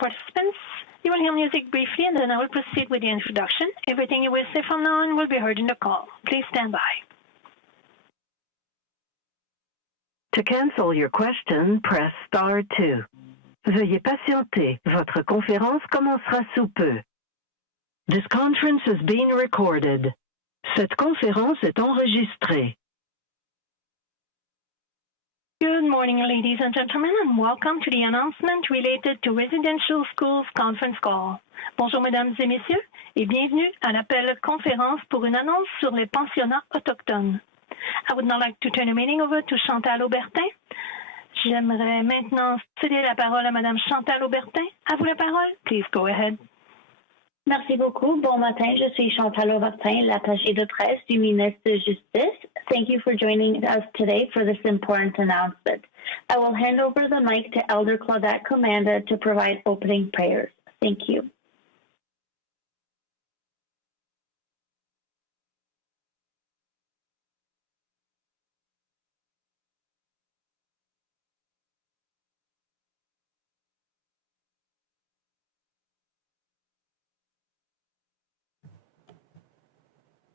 participants, you will hear music briefly and then I will proceed with the introduction. Everything you will say from now on will be heard in the call. Please stand by. To cancel your question, press star 2. Veuillez patienter. Votre conférence commencera sous peu. This conference is being recorded. Cette conférence est enregistrée. Good morning, ladies and gentlemen, and welcome to the announcement related to Residential Schools Conference Call. Bonjour, mesdames et messieurs, et bienvenue à l'appel conférence pour une annonce sur les pensionnats autochtones. I would now like to turn the meeting over to Chantal Aubertin. J'aimerais maintenant céder la parole à Madame Chantal Aubertin. À vous la parole. Please go ahead. Merci beaucoup. Bon matin, je suis Chantal Aubertin, l'attachée de presse du ministre de Justice. Thank you for joining us today for this important announcement. I will hand over the mic to Elder Claudette Commanda to provide opening prayers. Thank you.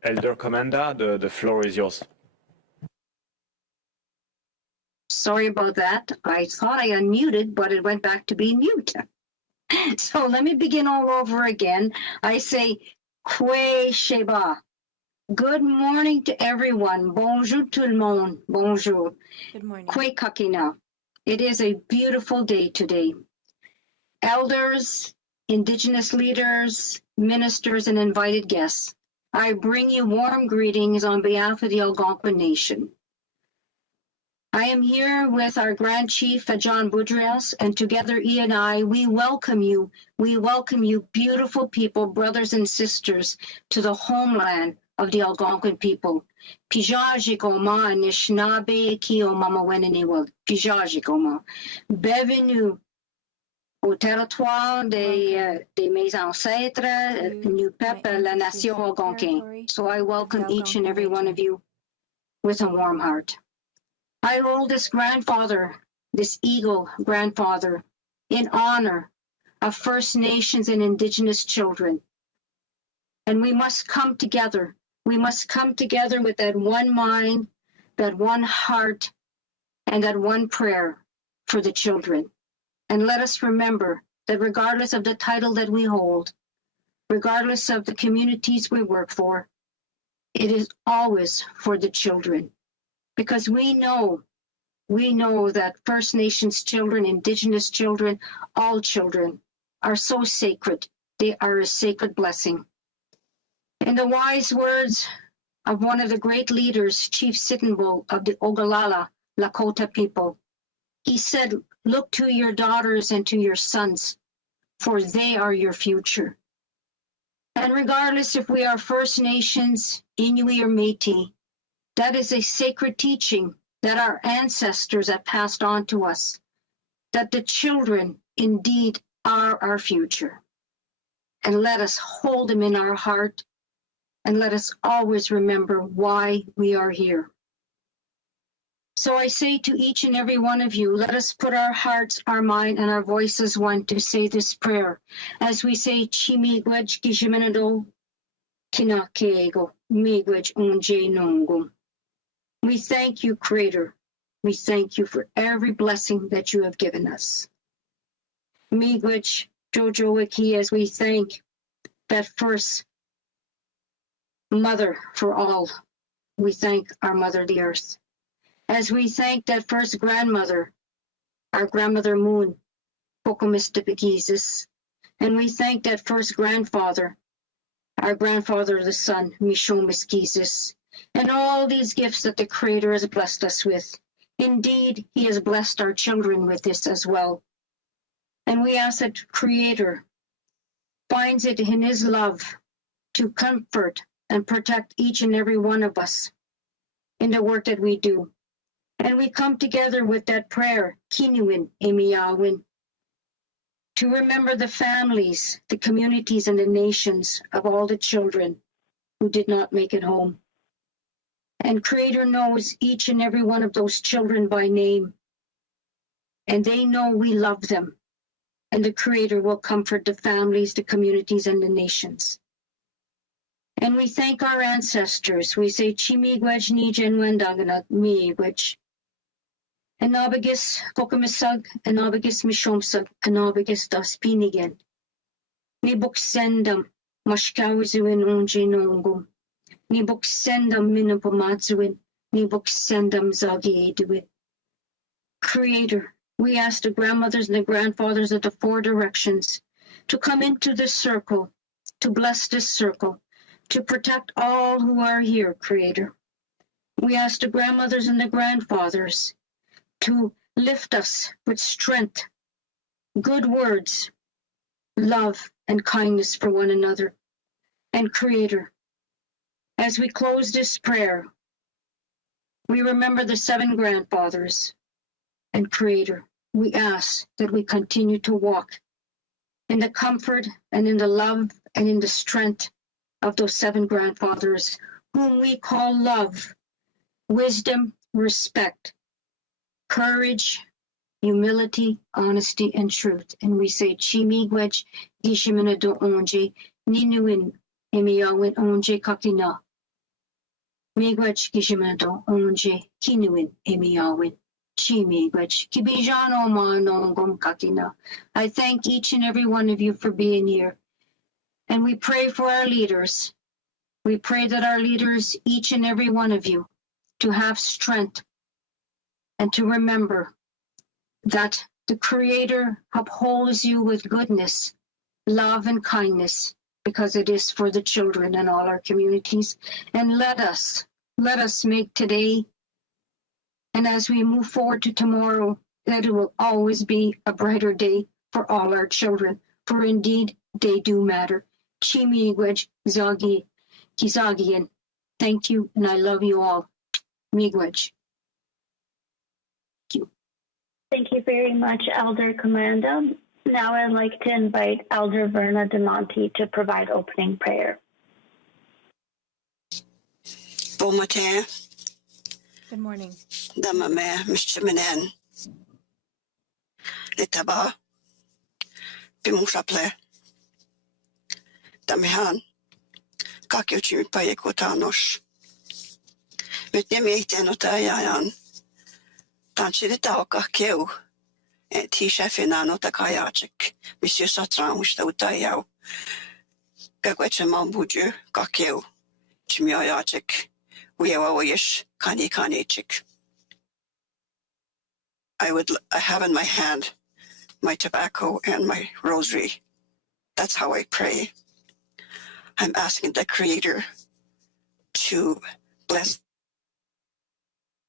Elder Commanda, the floor is yours. Sorry about that. I thought I unmuted, but it went back to being mute. So let me begin all over again. I say, Kwe Sheba. Good morning to everyone. Bonjour tout le monde. Bonjour. Good morning. Kwe Kakina. It is a beautiful day today. Elders, Indigenous leaders, ministers, and invited guests, I bring you warm greetings on behalf of the Algonquin Nation. I am here with our Grand Chief, John Boudreas, and together he and I, we welcome you. We welcome you, beautiful people, brothers and sisters, to the homeland of the Algonquin people. Pijajikoma Nishnabe Kio Mama Weneniwal. Pijajikoma. Bienvenue au territoire de mes ancêtres, du peuple, la nation algonquin. So I welcome each and every one of you with a warm heart. I hold this grandfather, this eagle grandfather, in honor of First Nations and Indigenous children. And we must come together. We must come together with that one mind, that one heart, and that one prayer for the children. And let us remember that regardless of the title that we hold, regardless of the communities we work for, it is always for the children. Because we know that First Nations children, Indigenous children, all children are so sacred. They are a sacred blessing. In the wise words of one of the great leaders, Chief Sitting Bull of the Ogallala Lakota people, he said, look to your daughters and to your sons, for they are your future. And regardless if we are First Nations, Inuit or Métis, that is a sacred teaching that our ancestors have passed on to us, that the children indeed are our future. And let us hold them in our heart, and let us always remember why we are here. So I say to each and every one of you, let us put our hearts, our mind, and our voices one to say this prayer. As we say, Chimigwej Gijimenado, Kinakego, Migwej Unje Nongum. We thank you, Creator. We thank you for every blessing that you have given us. Migwej Jojo Wiki, as we thank that first mother for all. We thank our Mother the Earth. As we thank that first grandmother, our grandmother Moon, Pokomistipikizis, and we thank that first grandfather, our grandfather the sun, Mishomiskizis, and all these gifts that the Creator has blessed us with. Indeed, He has blessed our children with this as well. And we ask that Creator finds it in His love to comfort and protect each and every one of us in the work that we do. And we come together with that prayer, Kinuin Emiyawin, to remember the families, the communities, and the nations of all the children who did not make it home. And Creator knows each and every one of those children by name. And they know we love them. and the Creator will comfort the families, the communities, and the nations. And we thank our ancestors. We say, Chimigwej Nijen Wendaganat Miigwej. Anabagis Kokamisag, Anabagis Mishomsag, Anabagis Das Pinigen. Nibuksendam Mashkawizuin Unji Nongum. Nibuksendam Minapamatsuin. Nibuksendam Zagi Eduit. Creator, we ask the grandmothers and the grandfathers of the four directions to come into this circle, to bless this circle, to protect all who are here, Creator. We ask the grandmothers and the grandfathers to lift us with strength, good words, love, and kindness for one another. And Creator, as we close this prayer, we remember the 7 grandfathers. And Creator, we ask that we continue to walk in the comfort and in the love and in the strength of those 7 grandfathers, whom we call love, wisdom, respect, courage, humility, honesty, and truth. And we say, Chimigwej, Gishiminado Onje, Ninuin, Emiyawin Onje Kakina. Migwej, Gishiminado Onje, Kinuin, Emiyawin. I thank each and every one of you for being here. And we pray for our leaders. We pray that our leaders, each and every one of you, to have strength and to remember that the Creator upholds you with goodness, love, and kindness, because it is for the children and all our communities. And let us make today, and as we move forward to tomorrow, that it will always be a brighter day for all our children, for indeed they do matter. Chimigwej Zagi Kizagian. Thank you, and I love you all. Migwej. Thank you. Thank you very much, Elder Commanda. Now I'd like to invite Elder Verna DeMonte to provide opening prayer. Bon matin. Good morning. Dama me, Mr. Minen. Litaba. Pimushaple. Damihan. Kakiochi payekutanos. Mitnemi tenotayan. Tanchidita kakeu. Tisha finano takayachik. Monsieur Satran Ustautayao. Gagwechem Buju, kakeu. Chimiayachik. Weawayish kani chik. I have in my hand my tobacco and my rosary. That's how I pray. I'm asking the Creator to bless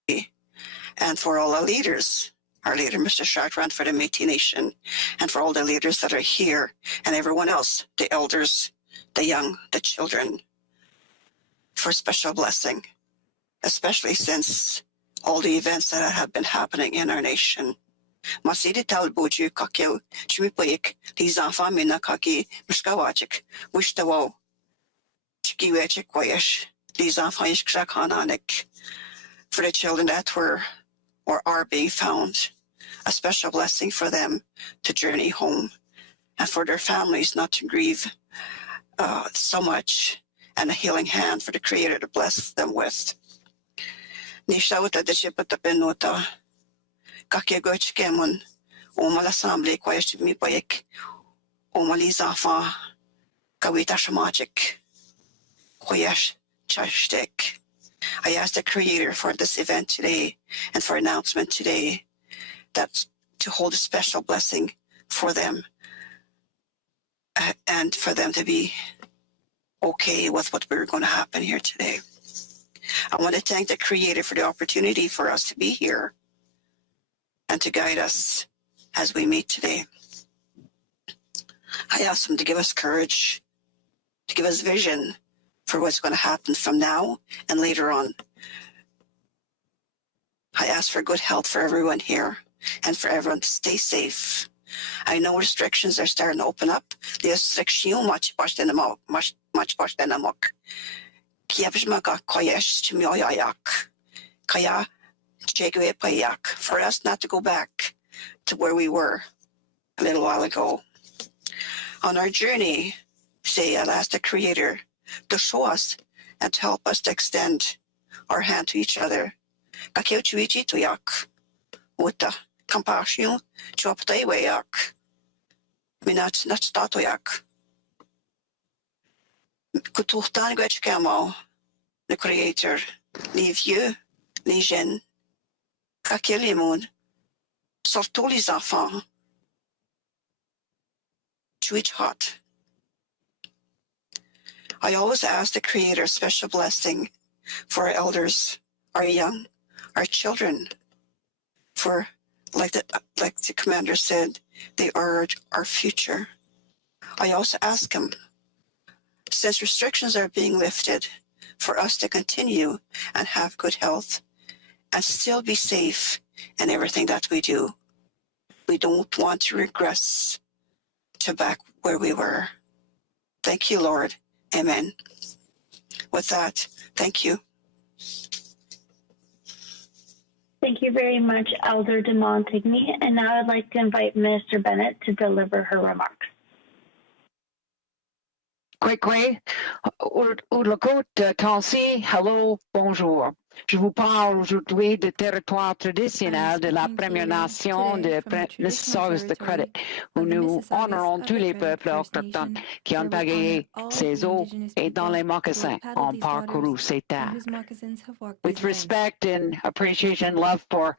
me and for all our leaders, our leader, Mr. Chartrand, for the Métis Nation, and for all the leaders that are here, and everyone else, the elders, the young, the children, for special blessing, especially since all the events that have been happening in our nation. Masidi talbuju kakeu chimipoik these enfants mina kaki mishkawachik wishtawo chikiwechik wayish these enfants kshakananik for the children that were or are being found, a special blessing for them to journey home and for their families not to grieve so much, and a healing hand for the Creator to bless them with. Nishawata de shipata penota kakegoch kemon oma l'assemblée kwayesh mi bayek oma les enfants kawita shamachik kwayesh chashtek. I ask the Creator for this event today and for announcement today that to hold a special blessing for them and for them to be okay with what we're going to happen here today. I want to thank the Creator for the opportunity for us to be here and to guide us as we meet today. I ask Him to give us courage, to give us vision for what's going to happen from now and later on. I ask for good health for everyone here and for everyone to stay safe. I know restrictions are starting to open up. The restriction much than amok. For us not to go back to where we were a little while ago. On our journey, say, I'll ask the Creator to show us and to help us to extend our hand to each other. Kakeuchuichi tuyak, uta compassion, choptai wayak, minat natstatoyak. Kutuhtan gwechkamo, the Creator, les vieux, les jeunes, kakelimun, surtout les enfants, chuich hot. I always ask the Creator special blessing for our elders, our young, our children, for, like the commander said, they are our future. I also ask him, since restrictions are being lifted, for us to continue and have good health and still be safe in everything that we do. We don't want to regress to back where we were. Thank you, Lord. Amen. With that, thank you. Thank you very much, Elder de Montigny. And now I'd like to invite Minister Bennett to deliver her remarks. Kwekwe, Ulakot, Tansi, hello, bonjour. Je vous parle aujourd'hui du territoire traditionnel de la Première Nation de Mississauga de Credit, où nous honorons tous les peuples autochtones qui ont pagayé ces eaux et dans les mocassins ont parcouru ces terres. With respect and appreciation and love for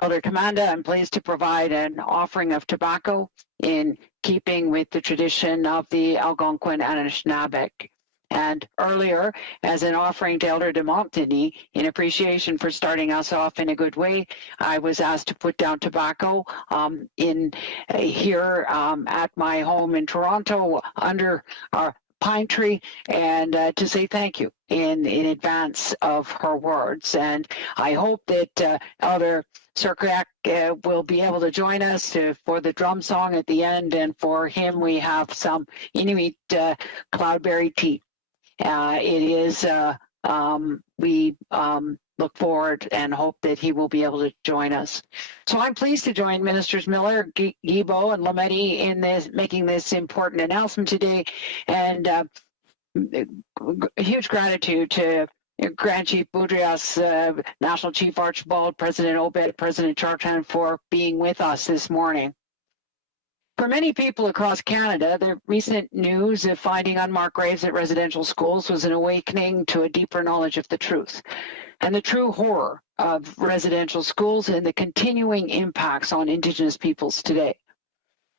Elder Commander, I'm pleased to provide an offering of tobacco in keeping with the tradition of the Algonquin Anishinaabe. And earlier, as an offering to Elder de Montigny, in appreciation for starting us off in a good way, I was asked to put down tobacco here at my home in Toronto under our pine tree, and to say thank you in advance of her words. And I hope that Elder Serkiak will be able to join us for the drum song at the end, and for him we have some Inuit cloudberry tea. We look forward and hope that he will be able to join us. So I'm pleased to join Ministers Miller, Guilbeault, and Lametti in making this important announcement today, and huge gratitude to Grand Chief Boudrias, National Chief Archibald, President Obed, President Chartrand for being with us this morning. For many people across Canada, the recent news of finding unmarked graves at residential schools was an awakening to a deeper knowledge of the truth and the true horror of residential schools and the continuing impacts on Indigenous peoples today.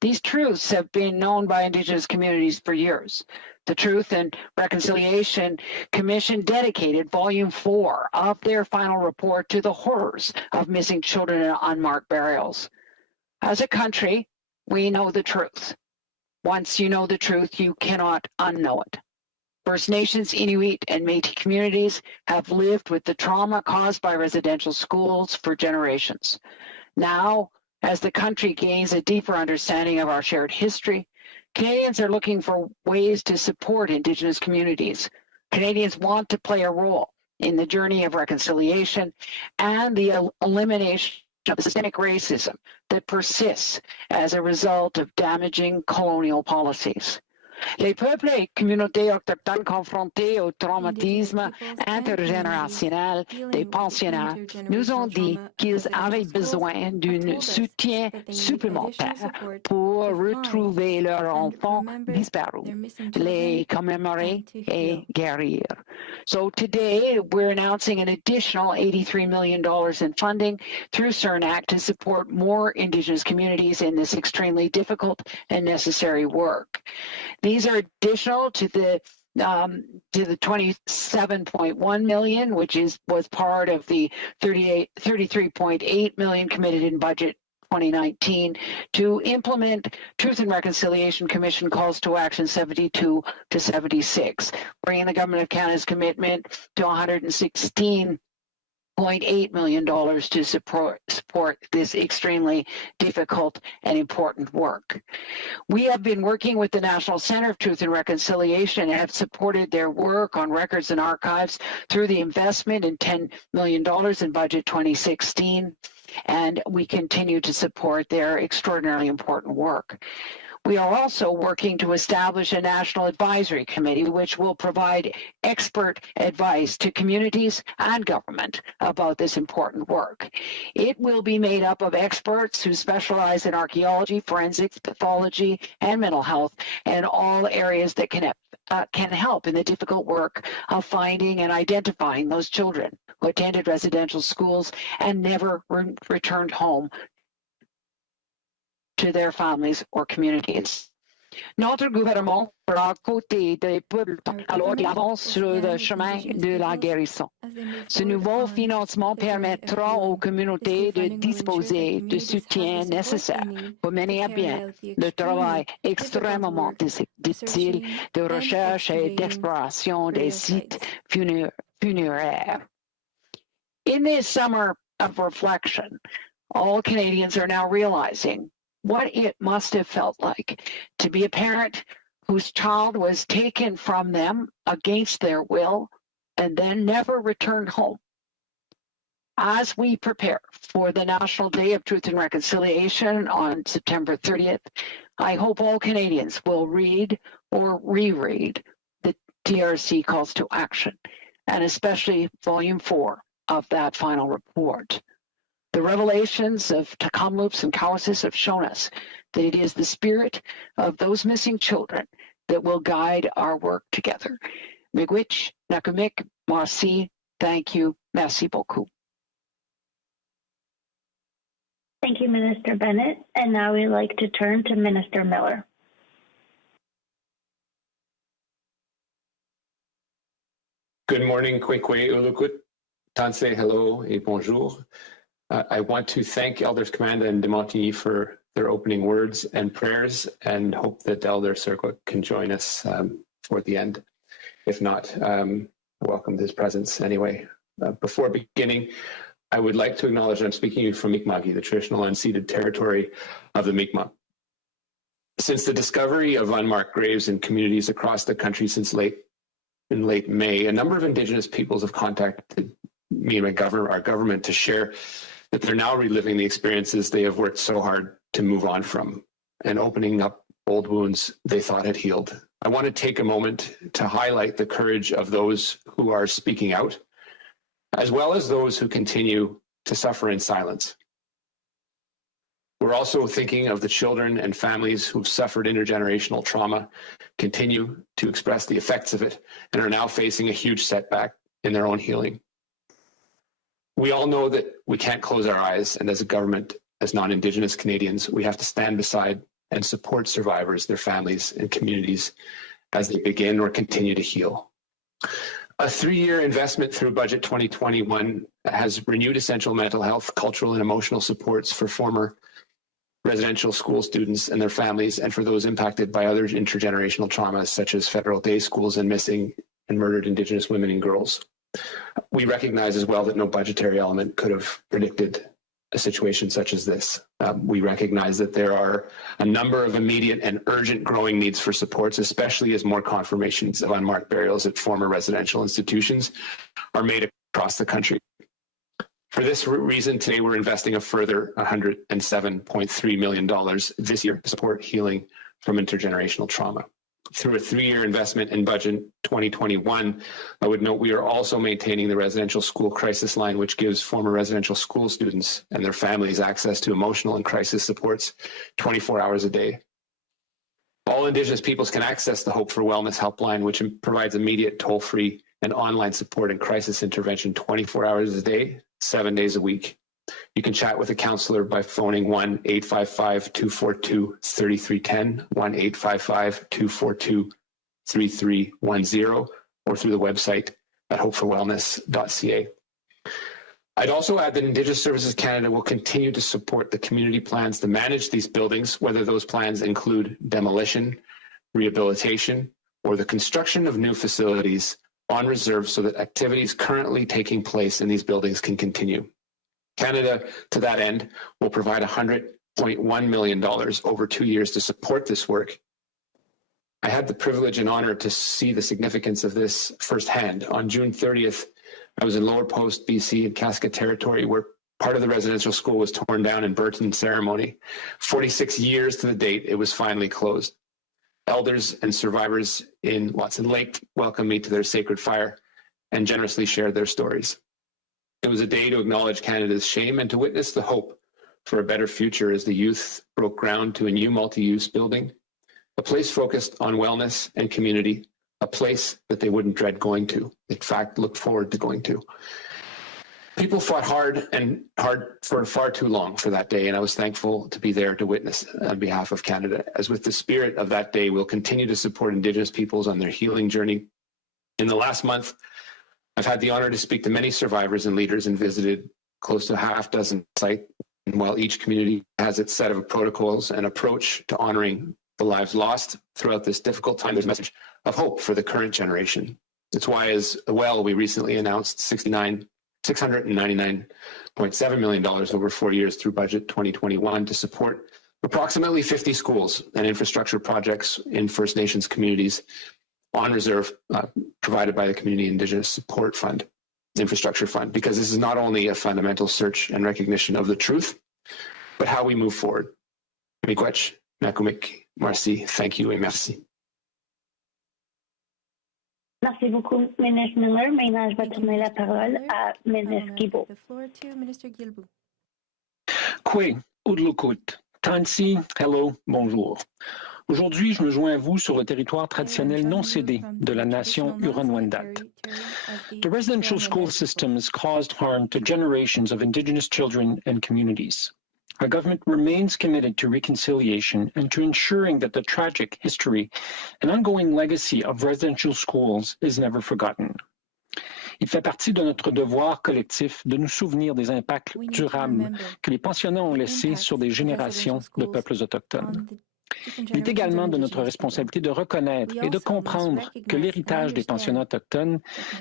These truths have been known by Indigenous communities for years. The Truth and Reconciliation Commission dedicated Volume 4 of their final report to the horrors of missing children and unmarked burials. As a country, we know the truth. Once you know the truth, you cannot unknow it. First Nations, Inuit, and Métis communities have lived with the trauma caused by residential schools for generations. Now, as the country gains a deeper understanding of our shared history, Canadians are looking for ways to support Indigenous communities. Canadians want to play a role in the journey of reconciliation and the elimination of systemic racism that persists as a result of damaging colonial policies. Les peuples et communautés autochtones confrontés au traumatisme intergénérationnel des pensionnats nous ont dit qu'ils avaient besoin d'un soutien supplémentaire pour retrouver leurs enfants disparus, les commémorer et guérir. So today, we're announcing an additional $83 million in funding through CERNAC to support more Indigenous communities in this extremely difficult and necessary work. These are additional to the 27.1 million, which was part of the 33.8 million committed in budget 2019 to implement Truth and Reconciliation Commission calls to action 72 to 76, bringing the Government of Canada's commitment to 116 $0.8 million to support this extremely difficult and important work. We have been working with the National Center of Truth and Reconciliation and have supported their work on records and archives through the investment in $10 million in Budget 2016, and we continue to support their extraordinarily important work. We are also working to establish a national advisory committee which will provide expert advice to communities and government about this important work. It will be made up of experts who specialize in archaeology, forensics, pathology, and mental health, and all areas that can help in the difficult work of finding and identifying those children who attended residential schools and never returned home to their families or communities. Notre gouvernement sera à côté des peuples alors qu'ils avancent sur le chemin de la guérison. Ce nouveau financement permettra aux communautés de disposer de soutien nécessaire pour mener à bien le travail extrêmement difficile de recherche et d'exploration des sites funéraires. In this summer of reflection, all Canadians are now realizing what it must have felt like to be a parent whose child was taken from them against their will and then never returned home. As we prepare for the National Day of Truth and Reconciliation on September 30th, I hope all Canadians will read or reread the TRC calls to action, and especially Volume 4 of that final report. The revelations of Kamloops and Cowessess have shown us that it is the spirit of those missing children that will guide our work together. Miigwech, Nakumik, Marci, thank you, merci beaucoup. Thank you, Minister Bennett. And now we'd like to turn to Minister Miller. Good morning, Kwekwe Ulukut, Tanse, hello, et bonjour. I want to thank Elders Commanda and de Montigny for their opening words and prayers, and hope that Elder Circuit can join us for the end. If not, welcome his presence anyway. Before beginning, I would like to acknowledge I'm speaking to you from Mi'kma'ki, the traditional unceded territory of the Mi'kmaq. Since the discovery of unmarked graves in communities across the country in late May, a number of Indigenous peoples have contacted me and our government to share that they're now reliving the experiences they have worked so hard to move on from and opening up old wounds they thought had healed. I want to take a moment to highlight the courage of those who are speaking out, as well as those who continue to suffer in silence. We're also thinking of the children and families who've suffered intergenerational trauma, continue to express the effects of it, and are now facing a huge setback in their own healing. We all know that we can't close our eyes, and as a government, as non-Indigenous Canadians, we have to stand beside and support survivors, their families, and communities as they begin or continue to heal. A 3-year investment through Budget 2021 has renewed essential mental health, cultural, and emotional supports for former residential school students and their families, and for those impacted by other intergenerational traumas, such as federal day schools and missing and murdered Indigenous women and girls. We recognize as well that no budgetary element could have predicted a situation such as this. We recognize that there are a number of immediate and urgent growing needs for supports, especially as more confirmations of unmarked burials at former residential institutions are made across the country. For this reason, today we're investing a further $107.3 million this year to support healing from intergenerational trauma. Through a 3-year investment in Budget 2021, I would note we are also maintaining the residential school crisis line, which gives former residential school students and their families access to emotional and crisis supports 24 hours a day. All Indigenous peoples can access the Hope for Wellness helpline, which provides immediate toll-free and online support and crisis intervention 24 hours a day, 7 days a week. You can chat with a counselor by phoning 1-855-242-3310, 1-855-242-3310, or through the website at hopeforwellness.ca. I'd also add that Indigenous Services Canada will continue to support the community plans to manage these buildings, whether those plans include demolition, rehabilitation, or the construction of new facilities on reserve so that activities currently taking place in these buildings can continue. Canada, to that end, will provide $100.1 million over 2 years to support this work. I had the privilege and honor to see the significance of this firsthand. On June 30th, I was in Lower Post, BC, in Casca Territory, where part of the residential school was torn down in Burton ceremony. 46 years to the date, it was finally closed. Elders and survivors in Watson Lake welcomed me to their sacred fire and generously shared their stories. It was a day to acknowledge Canada's shame and to witness the hope for a better future as the youth broke ground to a new multi-use building, a place focused on wellness and community, a place that they wouldn't dread going to, in fact, looked forward to going to. People fought hard for far too long for that day, and I was thankful to be there to witness on behalf of Canada. As with the spirit of that day, we'll continue to support Indigenous peoples on their healing journey. In the last month, I've had the honor to speak to many survivors and leaders and visited close to half dozen sites. And while each community has its set of protocols and approach to honoring the lives lost throughout this difficult time, there's a message of hope for the current generation. It's why, as well, we recently announced $699.7 million over 4 years through Budget 2021 to support approximately 50 schools and infrastructure projects in First Nations communities on reserve, provided by the Community Indigenous Support Fund, Infrastructure Fund, because this is not only a fundamental search and recognition of the truth, but how we move forward. Miigwech, Nakumik, Marcy, thank you et merci. Merci beaucoup, Ministre Miller. Maintenant, je vais tourner la parole à Ministre Guilbeault. The floor to Minister Guilbeault. Kwe, Udlukut, Tansi, hello, bonjour. Aujourd'hui, je me joins à vous sur le territoire traditionnel non cédé de la nation Huron-Wendat. The residential school system has caused harm to generations of Indigenous children and communities. Our government remains committed to reconciliation and to ensuring that the tragic history and ongoing legacy of residential schools is never forgotten. Il fait partie de notre devoir collectif de nous souvenir des impacts durables que les pensionnats ont laissés sur des générations de peuples autochtones. Il est également de notre responsabilité de reconnaître et de comprendre que l'héritage des pensionnats autochtones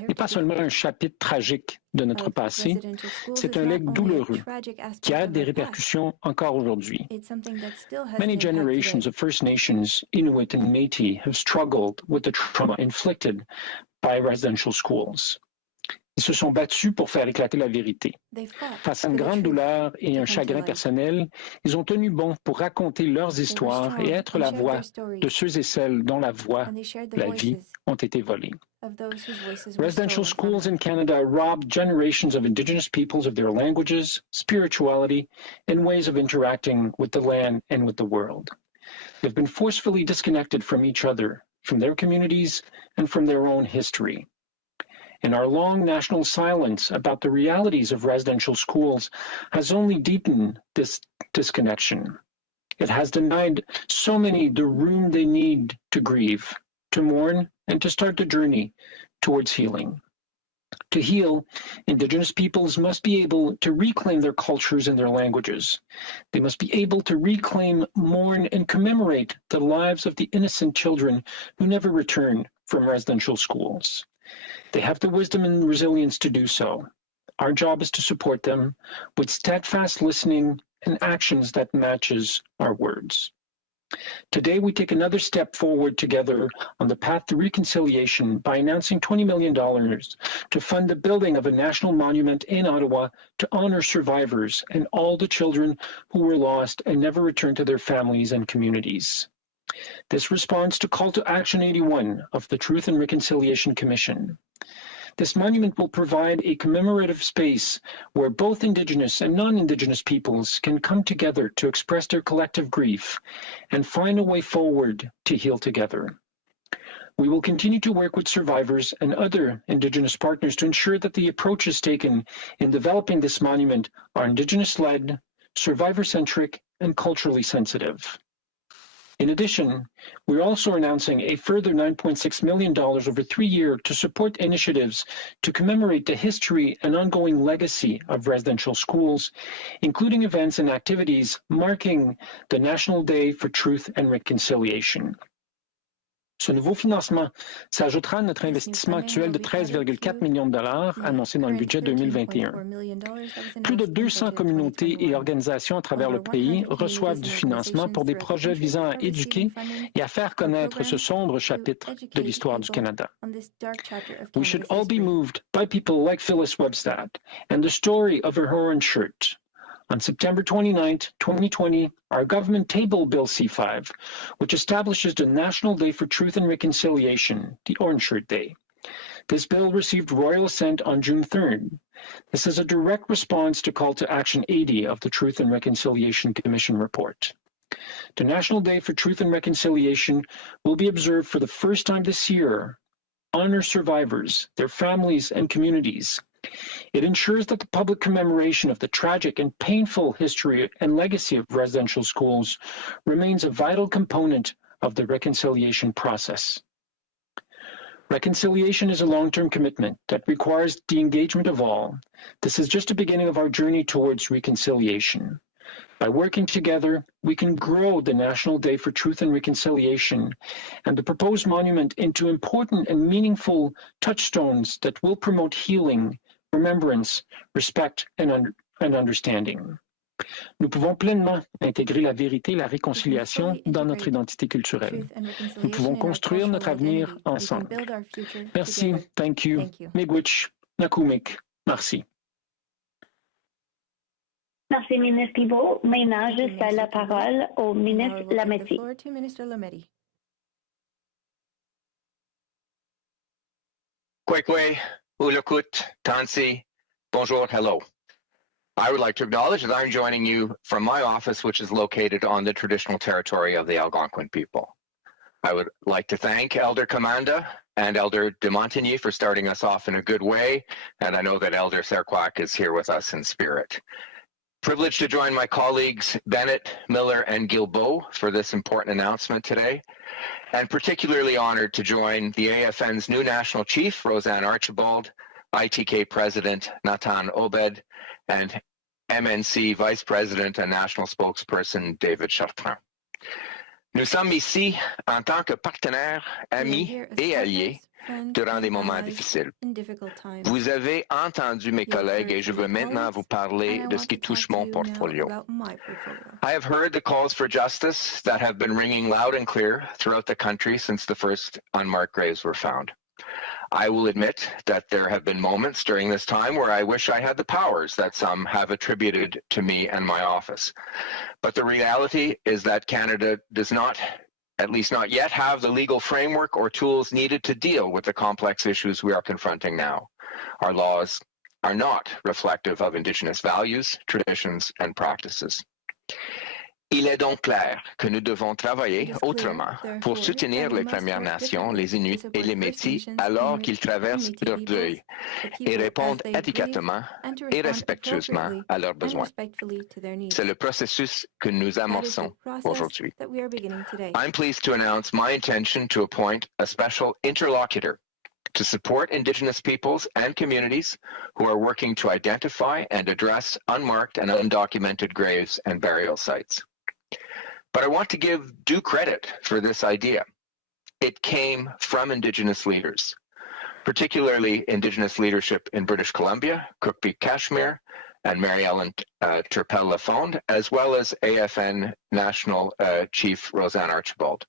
n'est pas seulement un chapitre tragique de notre passé, c'est un legs douloureux qui a des répercussions encore aujourd'hui. Many generations of First Nations, Inuit and Métis have struggled with the trauma inflicted by residential schools. Ils se sont battus pour faire éclater la vérité. Face à une grande douleur et un chagrin personnel, ils ont tenu bon pour raconter leurs histoires et être la voix de ceux et celles dont la voix, la vie, ont été volées. Residential schools in Canada robbed generations of Indigenous peoples of their languages, spirituality, and ways of interacting with the land and with the world. They've been forcefully disconnected from each other, from their communities, and from their own history. And our long national silence about the realities of residential schools has only deepened this disconnection. It has denied so many the room they need to grieve, to mourn, and to start the journey towards healing. To heal, Indigenous peoples must be able to reclaim their cultures and their languages. They must be able to reclaim, mourn, and commemorate the lives of the innocent children who never return from residential schools. They have the wisdom and resilience to do so. Our job is to support them with steadfast listening and actions that matches our words. Today, we take another step forward together on the path to reconciliation by announcing $20 million to fund the building of a national monument in Ottawa to honor survivors and all the children who were lost and never returned to their families and communities. This responds to Call to Action 81 of the Truth and Reconciliation Commission. This monument will provide a commemorative space where both Indigenous and non-Indigenous peoples can come together to express their collective grief and find a way forward to heal together. We will continue to work with survivors and other Indigenous partners to ensure that the approaches taken in developing this monument are Indigenous-led, survivor-centric, and culturally sensitive. In addition, we're also announcing a further $9.6 million over 3 years to support initiatives to commemorate the history and ongoing legacy of residential schools, including events and activities marking the National Day for Truth and Reconciliation. Ce nouveau financement s'ajoutera à notre investissement actuel de 13,4 millions de dollars annoncé dans le budget 2021. Plus de 200 communautés et organisations à travers le pays reçoivent du financement pour des projets visant à éduquer et à faire connaître ce sombre chapitre de l'histoire du Canada. We should all be moved by people like Phyllis Webstad and the story of her orange shirt. On September 29, 2020, our government tabled Bill C-5, which establishes the National Day for Truth and Reconciliation, the Orange Shirt Day. This bill received royal assent on June 3rd. This is a direct response to Call to Action 80 of the Truth and Reconciliation Commission report. The National Day for Truth and Reconciliation will be observed for the first time this year. Honor survivors, their families, and communities. It ensures that the public commemoration of the tragic and painful history and legacy of residential schools remains a vital component of the reconciliation process. Reconciliation is a long-term commitment that requires the engagement of all. This is just the beginning of our journey towards reconciliation. By working together, we can grow the National Day for Truth and Reconciliation and the proposed monument into important and meaningful touchstones that will promote healing, remembrance, respect, and understanding. Nous pouvons pleinement intégrer la vérité et la réconciliation dans notre identité culturelle. Nous pouvons construire notre avenir ensemble. Merci, thank you, miigwech, nakumik, merci. Merci, ministre Thibault. Maintenant, je cède la parole au ministre Lametti. Kwekwe, Ulukut, Tansi, bonjour, hello. I would like to acknowledge that I'm joining you from my office, which is located on the traditional territory of the Algonquin people. I would like to thank Elder Commanda and Elder de Montigny for starting us off in a good way, and I know that Elder Serquac is here with us in spirit. Privileged to join my colleagues Bennett, Miller, and Guilbeault for this important announcement today, and particularly honored to join the AFN's new National Chief, Roseanne Archibald, ITK President Nathan Obed, and MNC Vice President and National Spokesperson David Chartrand. Nous sommes ici en tant que partenaires, amis et alliés durant des moments difficiles. Vous avez entendu mes collègues et je veux maintenant vous parler de ce qui touche mon portfolio. I have heard the calls for justice that have been ringing loud and clear throughout the country since the first unmarked graves were found. I will admit that there have been moments during this time where I wish I had the powers that some have attributed to me and my office. But the reality is that Canada does not, at least not yet, have the legal framework or tools needed to deal with the complex issues we are confronting now. Our laws are not reflective of Indigenous values, traditions, and practices. Il est donc clair que nous devons travailler autrement pour soutenir les Premières Nations, les Inuits et les Métis alors qu'ils traversent leur deuil et répondent éducatement et respectueusement à leurs besoins. C'est le processus que nous amorçons aujourd'hui. I'm pleased to announce my intention to appoint a special interlocutor to support Indigenous peoples and communities who are working to identify and address unmarked and undocumented graves and burial sites. But I want to give due credit for this idea. It came from Indigenous leaders, particularly Indigenous leadership in British Columbia, Cook Peak Kashmir, and Mary Ellen Turpel-Lafond, as well as AFN National Chief Roseanne Archibald.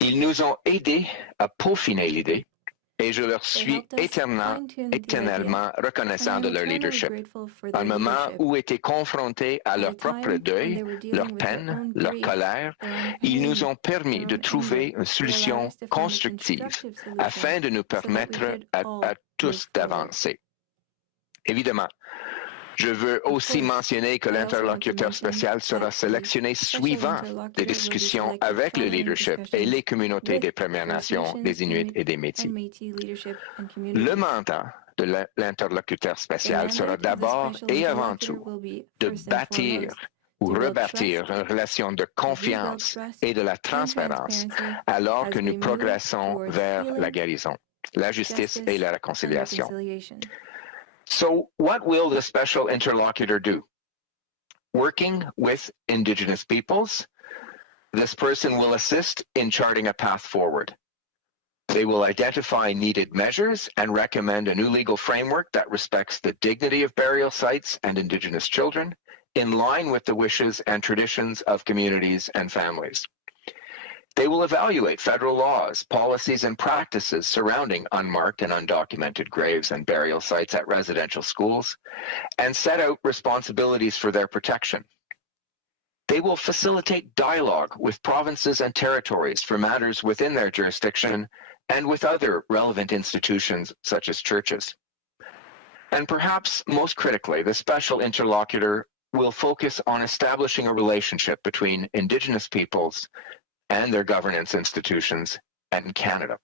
Ils nous ont aidés à peaufiner l'idée et je leur suis éternellement reconnaissant de leur leadership. Un moment où étaient confrontés à leur propre deuil, leur peine, leur colère, ils nous ont permis de trouver une solution constructive afin de nous permettre à tous d'avancer. Évidemment, je veux aussi mentionner que l'interlocuteur spécial sera sélectionné suivant des discussions avec le leadership et les communautés des Premières Nations, des Inuits et des Métis. Le mandat de l'interlocuteur spécial sera d'abord et avant tout de bâtir ou rebâtir une relation de confiance et de la transparence alors que nous progressons vers la guérison, la justice et la réconciliation. So what will the special interlocutor do? Working with Indigenous peoples, This person will assist in charting a path forward. They will identify needed measures and recommend a new legal framework that respects the dignity of burial sites and Indigenous children, in line with the wishes and traditions of communities and families. They will evaluate federal laws, policies, and practices surrounding unmarked and undocumented graves and burial sites at residential schools, and set out responsibilities for their protection. They will facilitate dialogue with provinces and territories for matters within their jurisdiction and with other relevant institutions such as churches. And perhaps most critically, the special interlocutor will focus on establishing a relationship between Indigenous peoples and their governance institutions and Canada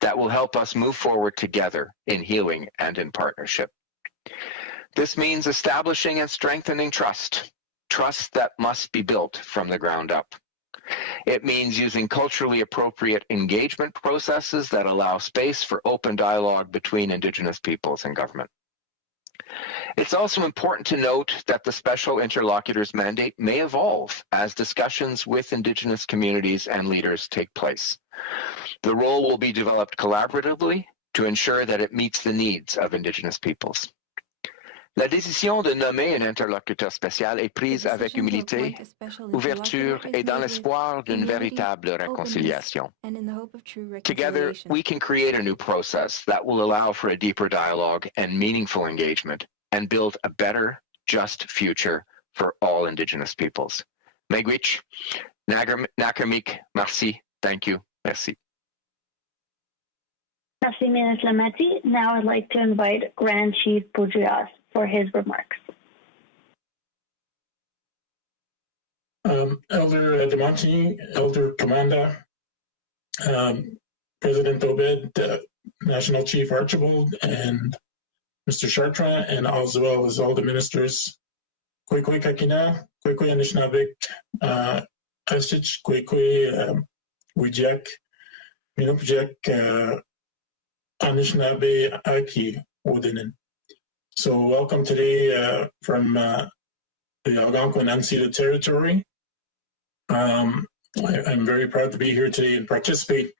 that will help us move forward together in healing and in partnership. This means establishing and strengthening trust that must be built from the ground up. It means using culturally appropriate engagement processes that allow space for open dialogue between Indigenous peoples and government. It's also important to note that the special interlocutor's mandate may evolve as discussions with Indigenous communities and leaders take place. The role will be developed collaboratively to ensure that it meets the needs of Indigenous peoples. La décision de nommer un interlocuteur spécial est prise avec humilité, ouverture et dans l'espoir d'une véritable réconciliation. Together, we can create a new process that will allow for a deeper dialogue and meaningful engagement and build a better, just future for all Indigenous peoples. Megwich, Nakamik, merci, thank you, merci. Merci, Ministre Lamati. Now I'd like to invite Grand Chief Boudrias for his remarks. Elder Demonti, Elder Commander, President Obed, National Chief Archibald, and Mr. Chartrand, and as well as all the ministers. Kwekwe Kakina, Kwekwe Anishinabek, Asich, Kwekwe Wijek, Minupjek, Anishinaabe Aki Wodinen. So welcome today from the Algonquin unceded territory. I'm very proud to be here today and participate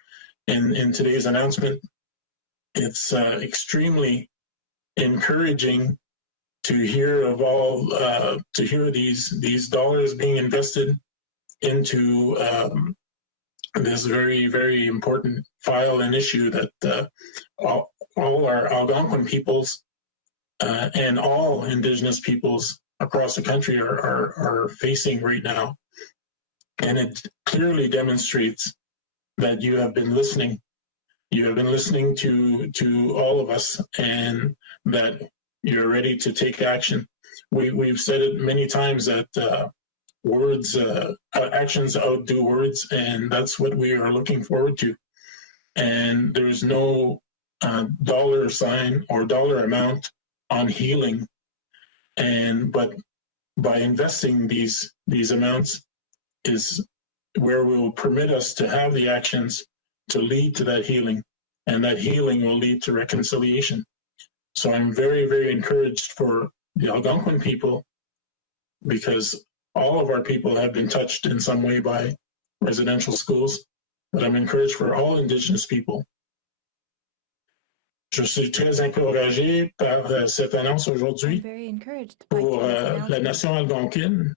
in today's announcement. It's extremely encouraging to hear of all to hear these dollars being invested into this very, very important file and issue that all our Algonquin peoples and all Indigenous peoples across the country are facing right now. And it clearly demonstrates that you have been listening. You have been listening to all of us, and that you're ready to take action. We've said it many times that words, actions outdo words, and that's what we are looking forward to. And there's no dollar sign or dollar amount on healing, but by investing these amounts is where we will permit us to have the actions to lead to that healing, and that healing will lead to reconciliation. So I'm very, very encouraged for the Algonquin people, because all of our people have been touched in some way by residential schools, but I'm encouraged for all Indigenous people. Je suis très encouragé par cette annonce aujourd'hui pour la nation algonquine,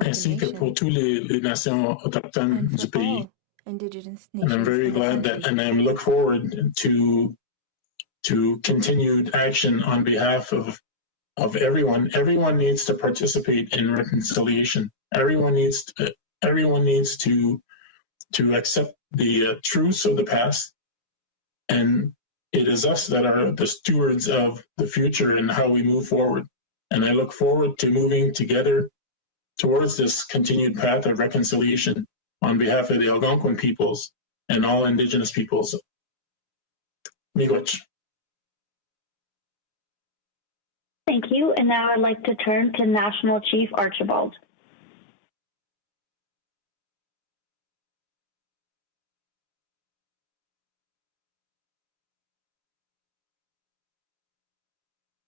ainsi que pour toutes les nations autochtones du pays. And I'm very glad that, and I look forward to continued action on behalf of everyone. Everyone needs to participate in reconciliation. Everyone needs to accept the truths of the past, and it is us that are the stewards of the future and how we move forward. And I look forward to moving together towards this continued path of reconciliation on behalf of the Algonquin peoples and all Indigenous peoples. Miigwech. Thank you. And now I'd like to turn to National Chief Archibald.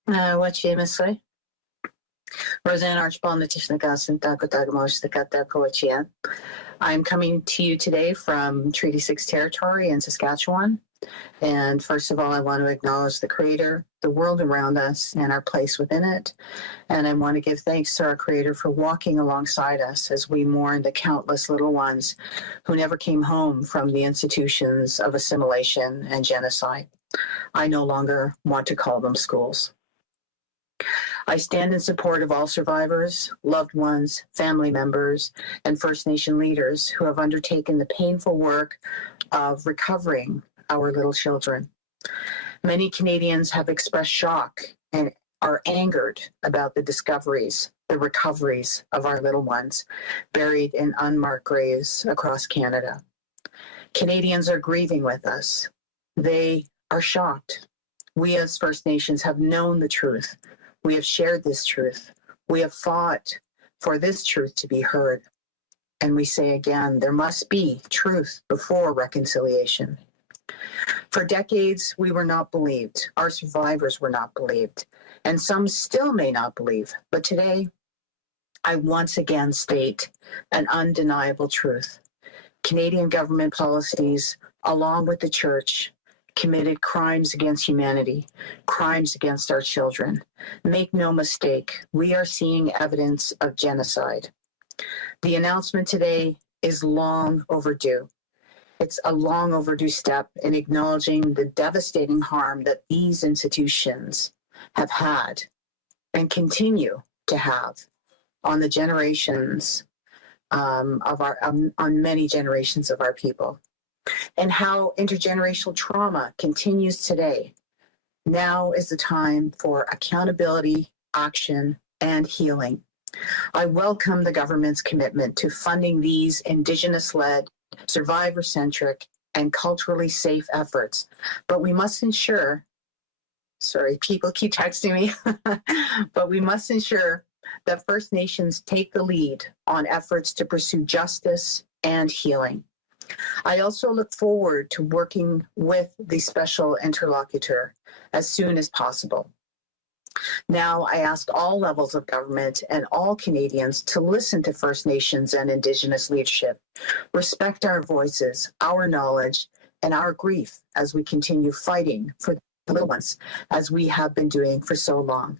Wachi Meswe. I'm coming to you today from Treaty 6 territory in Saskatchewan. And first of all, I want to acknowledge the Creator, the world around us, and our place within it. And I want to give thanks to our Creator for walking alongside us as we mourn the countless little ones who never came home from the institutions of assimilation and genocide. I no longer want to call them schools. I stand in support of all survivors, loved ones, family members, and First Nation leaders who have undertaken the painful work of recovering our little children. Many Canadians have expressed shock and are angered about the discoveries, the recoveries of our little ones buried in unmarked graves across Canada. Canadians are grieving with us. They are shocked. We as First Nations have known the truth. We have shared this truth. We have fought for this truth to be heard. And we say again, there must be truth before reconciliation. For decades, we were not believed. Our survivors were not believed. And some still may not believe. But today, I once again state an undeniable truth. Canadian government policies, along with the Church, committed crimes against humanity, crimes against our children. Make no mistake, we are seeing evidence of genocide. The announcement today is long overdue. It's a long overdue step in acknowledging the devastating harm that these institutions have had and continue to have on the generations on many generations of our people, and how intergenerational trauma continues today. Now is the time for accountability, action, and healing. I welcome the government's commitment to funding these Indigenous-led, survivor-centric, and culturally safe efforts. But we must ensure, sorry, people keep texting me, but we must ensure that First Nations take the lead on efforts to pursue justice and healing. I also look forward to working with the special interlocutor as soon as possible. Now, I ask all levels of government and all Canadians to listen to First Nations and Indigenous leadership, respect our voices, our knowledge, and our grief as we continue fighting for the little ones, as we have been doing for so long.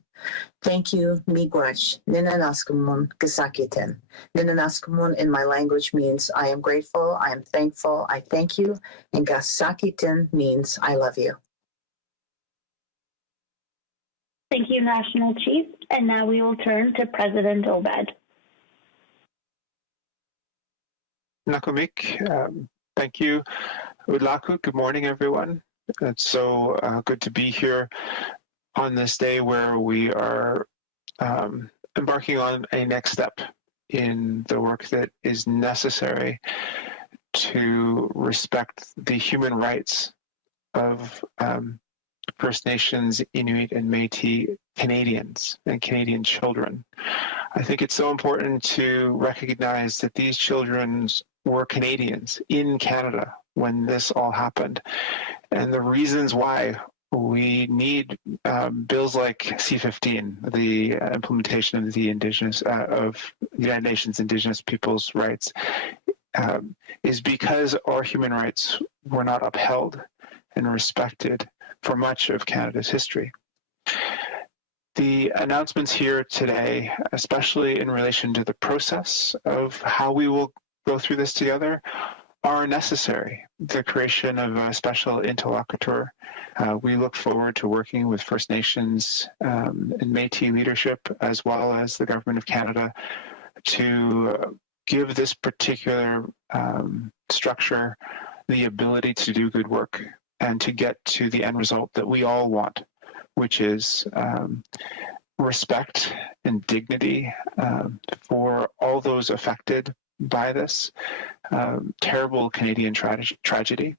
Thank you, miigwech, ninanaskamun gasakiten. Ninanaskamun in my language means I am grateful, I am thankful, I thank you, and gasakiten means I love you. Thank you, National Chief. And now we will turn to President Obed. Nakamik, thank you. Udlaku, good morning, everyone. It's so good to be here on this day where we are embarking on a next step in the work that is necessary to respect the human rights of First Nations, Inuit, and Métis Canadians and Canadian children. I think it's so important to recognize that these children were Canadians in Canada when this all happened. And the reasons why we need bills like C-15, the implementation of the Indigenous, of the United Nations Indigenous Peoples' Rights, is because our human rights were not upheld and respected for much of Canada's history. The announcements here today, especially in relation to the process of how we will go through this together, are necessary. The creation of a special interlocutor. We look forward to working with First Nations and Métis leadership, as well as the Government of Canada, to give this particular structure the ability to do good work and to get to the end result that we all want, which is respect and dignity for all those affected by this terrible Canadian tragedy,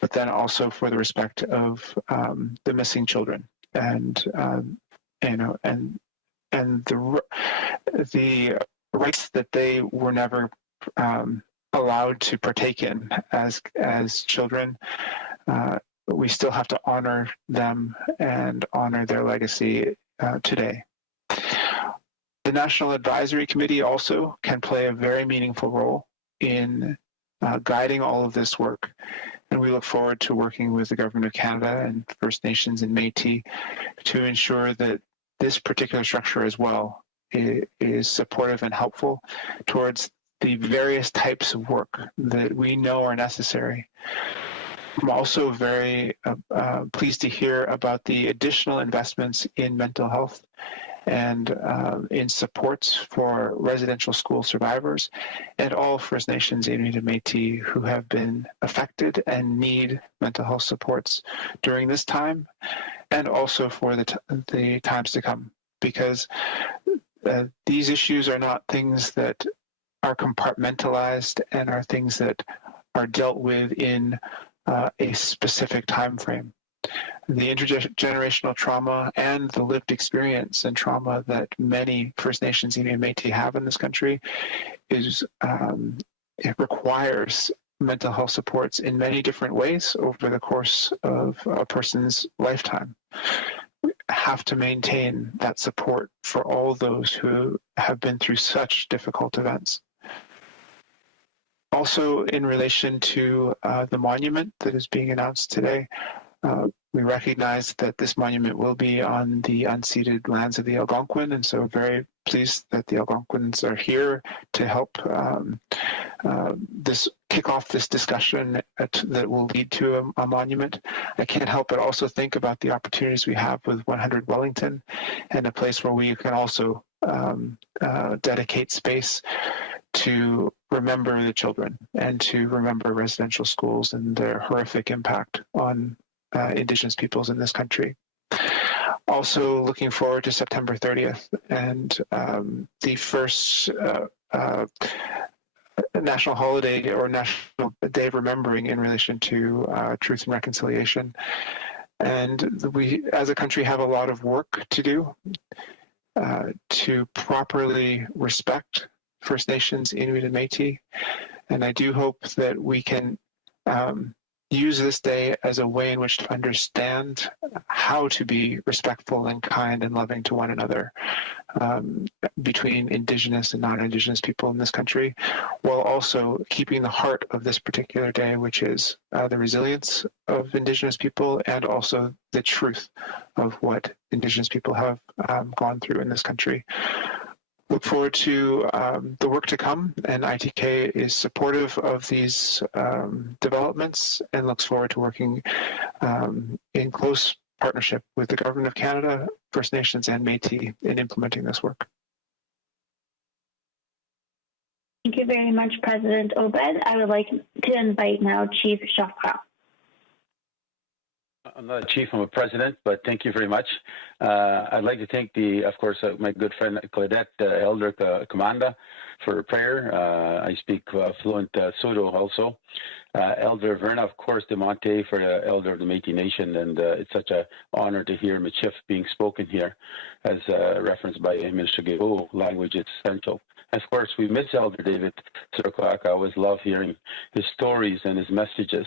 but then also for the respect of the missing children and the rights that they were never allowed to partake in as children. We still have to honor them and honor their legacy today. The National Advisory Committee also can play a very meaningful role in guiding all of this work. And we look forward to working with the Government of Canada and First Nations and Métis to ensure that this particular structure as well is supportive and helpful towards the various types of work that we know are necessary. I'm also very pleased to hear about the additional investments in mental health and in supports for residential school survivors and all First Nations, Inuit, and Métis who have been affected and need mental health supports during this time and also for the times to come, because these issues are not things that are compartmentalized and are things that are dealt with in a specific time frame. The intergenerational trauma and the lived experience and trauma that many First Nations, Inuit, and Métis have in this country is it requires mental health supports in many different ways over the course of a person's lifetime. We have to maintain that support for all those who have been through such difficult events. Also, in relation to the monument that is being announced today, we recognize that this monument will be on the unceded lands of the Algonquin, and so very pleased that the Algonquins are here to help kick off this discussion that will lead to a monument. I can't help but also think about the opportunities we have with 100 Wellington and a place where we can also dedicate space to remember the children and to remember residential schools and their horrific impact on Indigenous peoples in this country. Also looking forward to September 30th and the first national holiday or National Day of Remembering in relation to truth and reconciliation. And we, as a country, have a lot of work to do to properly respect First Nations, Inuit, and Métis. And I do hope that we can use this day as a way in which to understand how to be respectful and kind and loving to one another between Indigenous and non-Indigenous people in this country, while also keeping the heart of this particular day, which is the resilience of Indigenous people and also the truth of what Indigenous people have gone through in this country. Look forward to the work to come, and ITK is supportive of these developments and looks forward to working in close partnership with the Government of Canada, First Nations, and Métis in implementing this work. Thank you very much, President Obed. I would like to invite now Chief Chafra. I'm not a chief, I'm a president, but thank you very much. I'd like to thank of course, my good friend Claudette, Elder Commanda, for prayer. I speak fluent Pseudo also. Elder Verna, of course, de Monte for Elder of the Métis Nation, and it's such an honor to hear Michif being spoken here, as referenced by Minister Guilbeault, language is essential. Of course, we miss Elder David Sirkwak. I always love hearing his stories and his messages.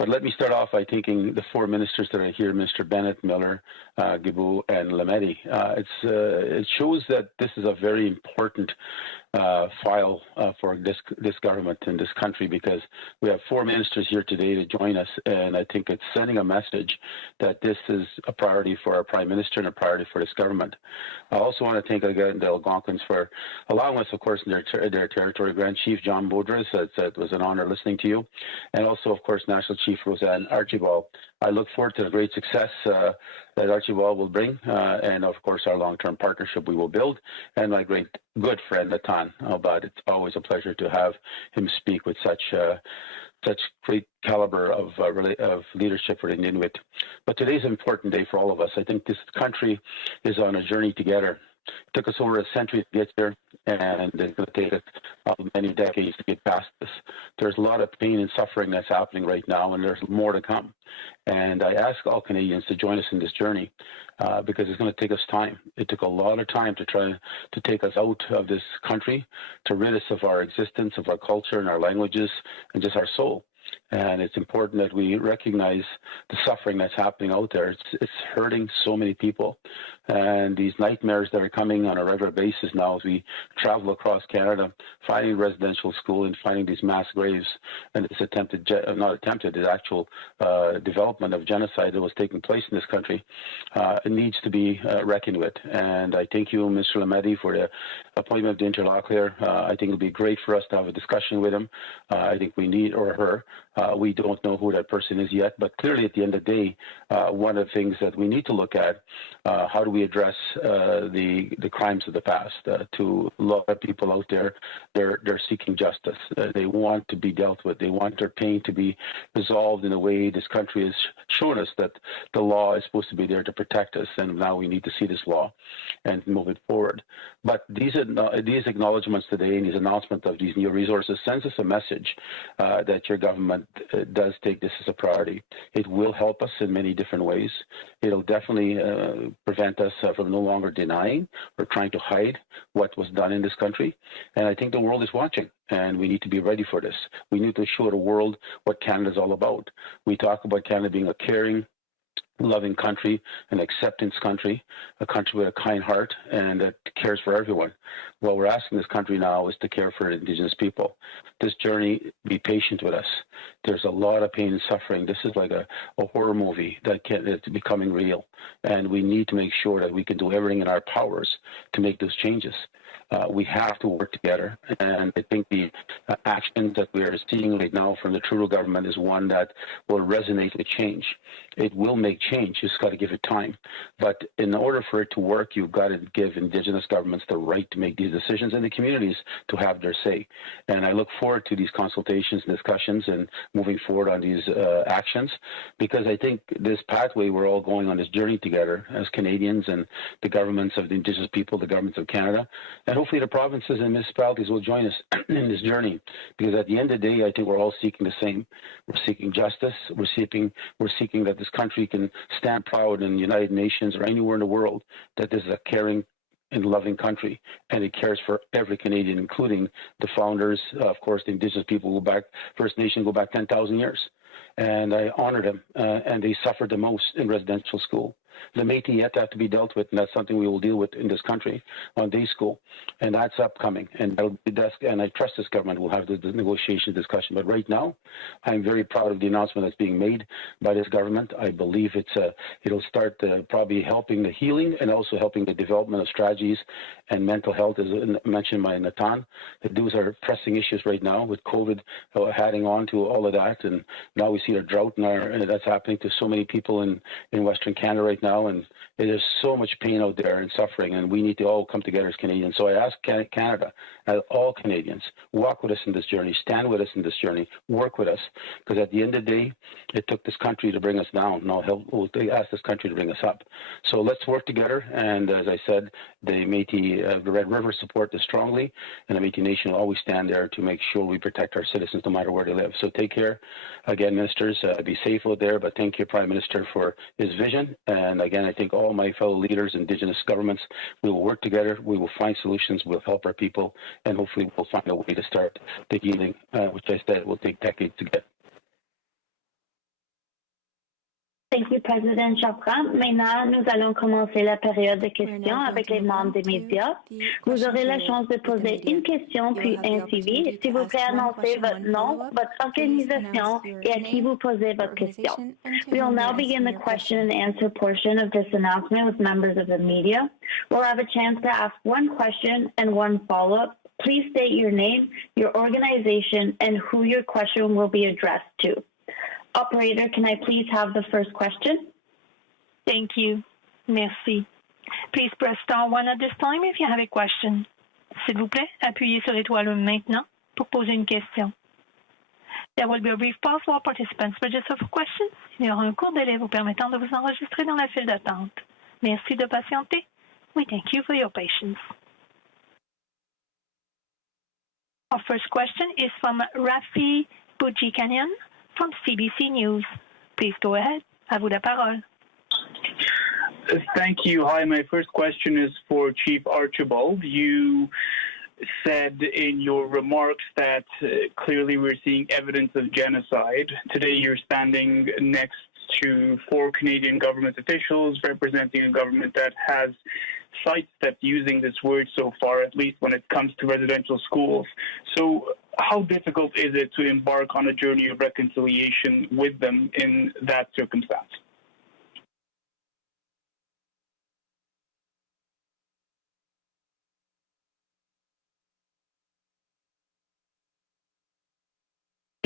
But let me start off by thanking the four ministers that are here, Mr. Bennett, Miller, Guilbeault, and Lametti. It shows that this is a very important file for this government in this country, because we have four ministers here today to join us, and I think it's sending a message that this is a priority for our Prime Minister and a priority for this government. I also want to thank again the Algonquins for allowing us, of course, in their territory. Grand Chief John Baudras, it was an honor listening to you, and also, of course, National Chief Roseanne Archibald. I look forward to the great success that Archibald will bring, and of course our long-term partnership we will build, and my great good friend Natan Albad. It's always a pleasure to have him speak with such great caliber of leadership for the Inuit. But today's an important day for all of us. I think this country is on a journey together. It took us over a century to get there, and it's going to take us many decades to get past this. There's a lot of pain and suffering that's happening right now, and there's more to come. And I ask all Canadians to join us in this journey because it's going to take us time. It took a lot of time to try to take us out of this country, to rid us of our existence, of our culture and our languages, and just our soul. And it's important that we recognize the suffering that's happening out there. It's hurting so many people. And these nightmares that are coming on a regular basis now as we travel across Canada, finding residential school and finding these mass graves, and this the actual development of genocide that was taking place in this country, it needs to be reckoned with. And I thank you, Mr. Lametti, for the appointment of the interlocutor. I think it'll be great for us to have a discussion with him. I think we need, or her, we don't know who that person is yet, but clearly at the end of the day, one of the things that we need to look at, how do we address the crimes of the past? To a lot of people out there, they're seeking justice. They want to be dealt with. They want their pain to be resolved in a way this country has shown us that the law is supposed to be there to protect us, and now we need to see this law and move it forward. But these acknowledgements today and these announcements of these new resources sends us a message that your government does take this as a priority. It will help us in many different ways. It'll definitely prevent us from no longer denying or trying to hide what was done in this country. And I think the world is watching, and we need to be ready for this. We need to show the world what Canada is all about. We talk about Canada being a caring, loving country, an acceptance country, a country with a kind heart and that cares for everyone. What we're asking this country now is to care for Indigenous people. This journey, be patient with us. There's a lot of pain and suffering. This is like a horror movie that's becoming real. And we need to make sure that we can do everything in our powers to make those changes. We have to work together. And I think the actions that we are seeing right now from the Trudeau government is one that will resonate with change. It will make change. You just got to give it time. But in order for it to work, you've got to give Indigenous governments the right to make these decisions and the communities to have their say. And I look forward to these consultations and discussions and moving forward on these actions, because I think this pathway we're all going on this journey together as Canadians and the governments of the Indigenous people, the governments of Canada, and hopefully the provinces and municipalities will join us in this journey, because at the end of the day, I think we're all seeking the same. We're seeking justice. We're seeking that this country can stand proud in the United Nations or anywhere in the world that this is a caring and loving country, and it cares for every Canadian, including the founders, of course, the Indigenous people go back, First Nation go back 10,000 years. And I honor them, and they suffered the most in residential school. The Métis yet have to be dealt with, and that's something we will deal with in this country on day school, and that's upcoming. And I trust this government will have the negotiation discussion. But right now, I'm very proud of the announcement that's being made by this government. I believe it'll start probably helping the healing and also helping the development of strategies and mental health, as mentioned by Nathan. Those are pressing issues right now with COVID adding on to all of that, and now we see a drought that's happening to so many people in Western Canada right now, and there's so much pain out there and suffering, and we need to all come together as Canadians. So I ask Canada, all Canadians, walk with us in this journey, stand with us in this journey, work with us, because at the end of the day, it took this country to bring us down. Now we'll ask this country to bring us up. So let's work together, and as I said, the Métis, the Red River support this strongly, and the Métis Nation will always stand there to make sure we protect our citizens no matter where they live. So take care. Again, ministers, be safe out there, but thank you, Prime Minister, for his vision. And again, I think all my fellow leaders, Indigenous governments, we will work together. We will find solutions. We'll help our people, and hopefully we'll find a way to start the healing, which I said will take decades to get. Thank you, President Chapran. Maintenant, nous allons commencer la période de questions avec les membres des médias. Vous aurez la chance de poser une question puis un suivi. S'il vous plaît, annoncez votre nom, votre organisation et à qui vous posez votre question. We will now begin the question and answer portion of this announcement with members of the media. We'll have a chance to ask one question and one follow-up. Please state your name, your organization, and who your question will be addressed to. Operator, can I please have the first question? Thank you. Merci. Please press star 1 at this time if you have a question. S'il vous plaît, appuyez sur étoile 1 maintenant pour poser une question. There will be a brief pause while participants register for questions. Il y aura un court délai vous permettant de vous enregistrer dans la file d'attente. Merci de patienter. We thank you for your patience. Our first question is from Rafi Boudjikanian from CBC News. Please go ahead. À vous la parole. Thank you. Hi, my first question is for Chief Archibald. You said in your remarks that clearly we're seeing evidence of genocide. Today you're standing next to 4 Canadian government officials representing a government that has sidestepped using this word so far, at least when it comes to residential schools. So how difficult is it to embark on a journey of reconciliation with them in that circumstance?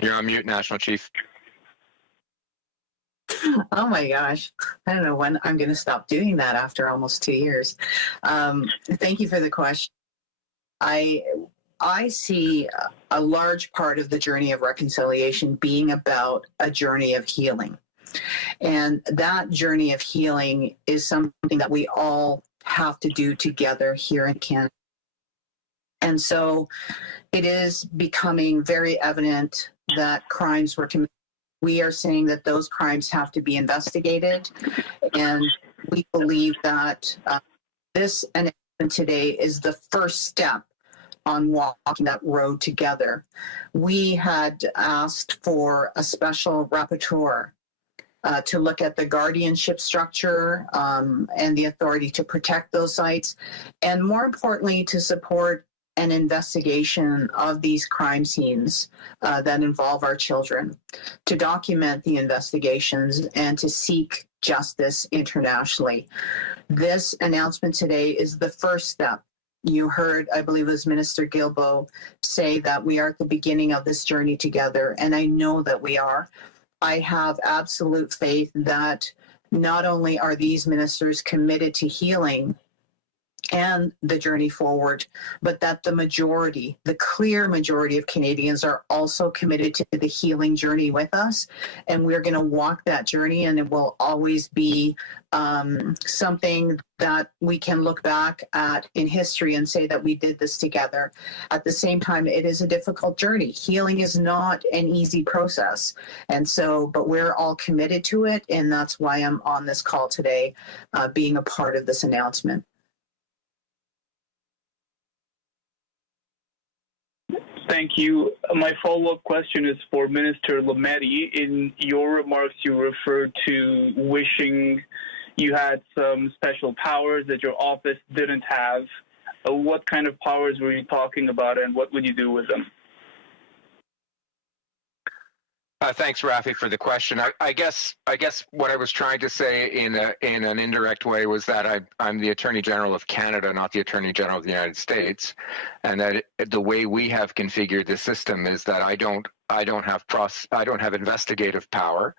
You're on mute, National Chief. Oh my gosh. I don't know when I'm going to stop doing that after almost 2 years. Thank you for the question. I see a large part of the journey of reconciliation being about a journey of healing. And that journey of healing is something that we all have to do together here in Canada. And so it is becoming very evident that crimes were committed. We are saying that those crimes have to be investigated, and we believe that this announcement today is the first step on walking that road together. We had asked for a special rapporteur to look at the guardianship structure and the authority to protect those sites, and more importantly, to support an investigation of these crime scenes that involve our children, to document the investigations and to seek justice internationally. This announcement today is the first step. You heard, I believe it was Minister Guilbeault, say that we are at the beginning of this journey together, and I know that we are. I have absolute faith that not only are these ministers committed to healing and the journey forward, but that the majority, the clear majority of Canadians are also committed to the healing journey with us. And we're going to walk that journey, and it will always be something that we can look back at in history and say that we did this together. At the same time, it is a difficult journey. Healing is not an easy process. And so, but we're all committed to it. And that's why I'm on this call today, being a part of this announcement. Thank you. My follow-up question is for Minister Lametti. In your remarks, you referred to wishing you had some special powers that your office didn't have. What kind of powers were you talking about, and what would you do with them? Thanks, Rafi, for the question. I guess what I was trying to say in an indirect way was that I'm the Attorney General of Canada, not the Attorney General of the United States, and that the way we have configured the system is that I don't have investigative power,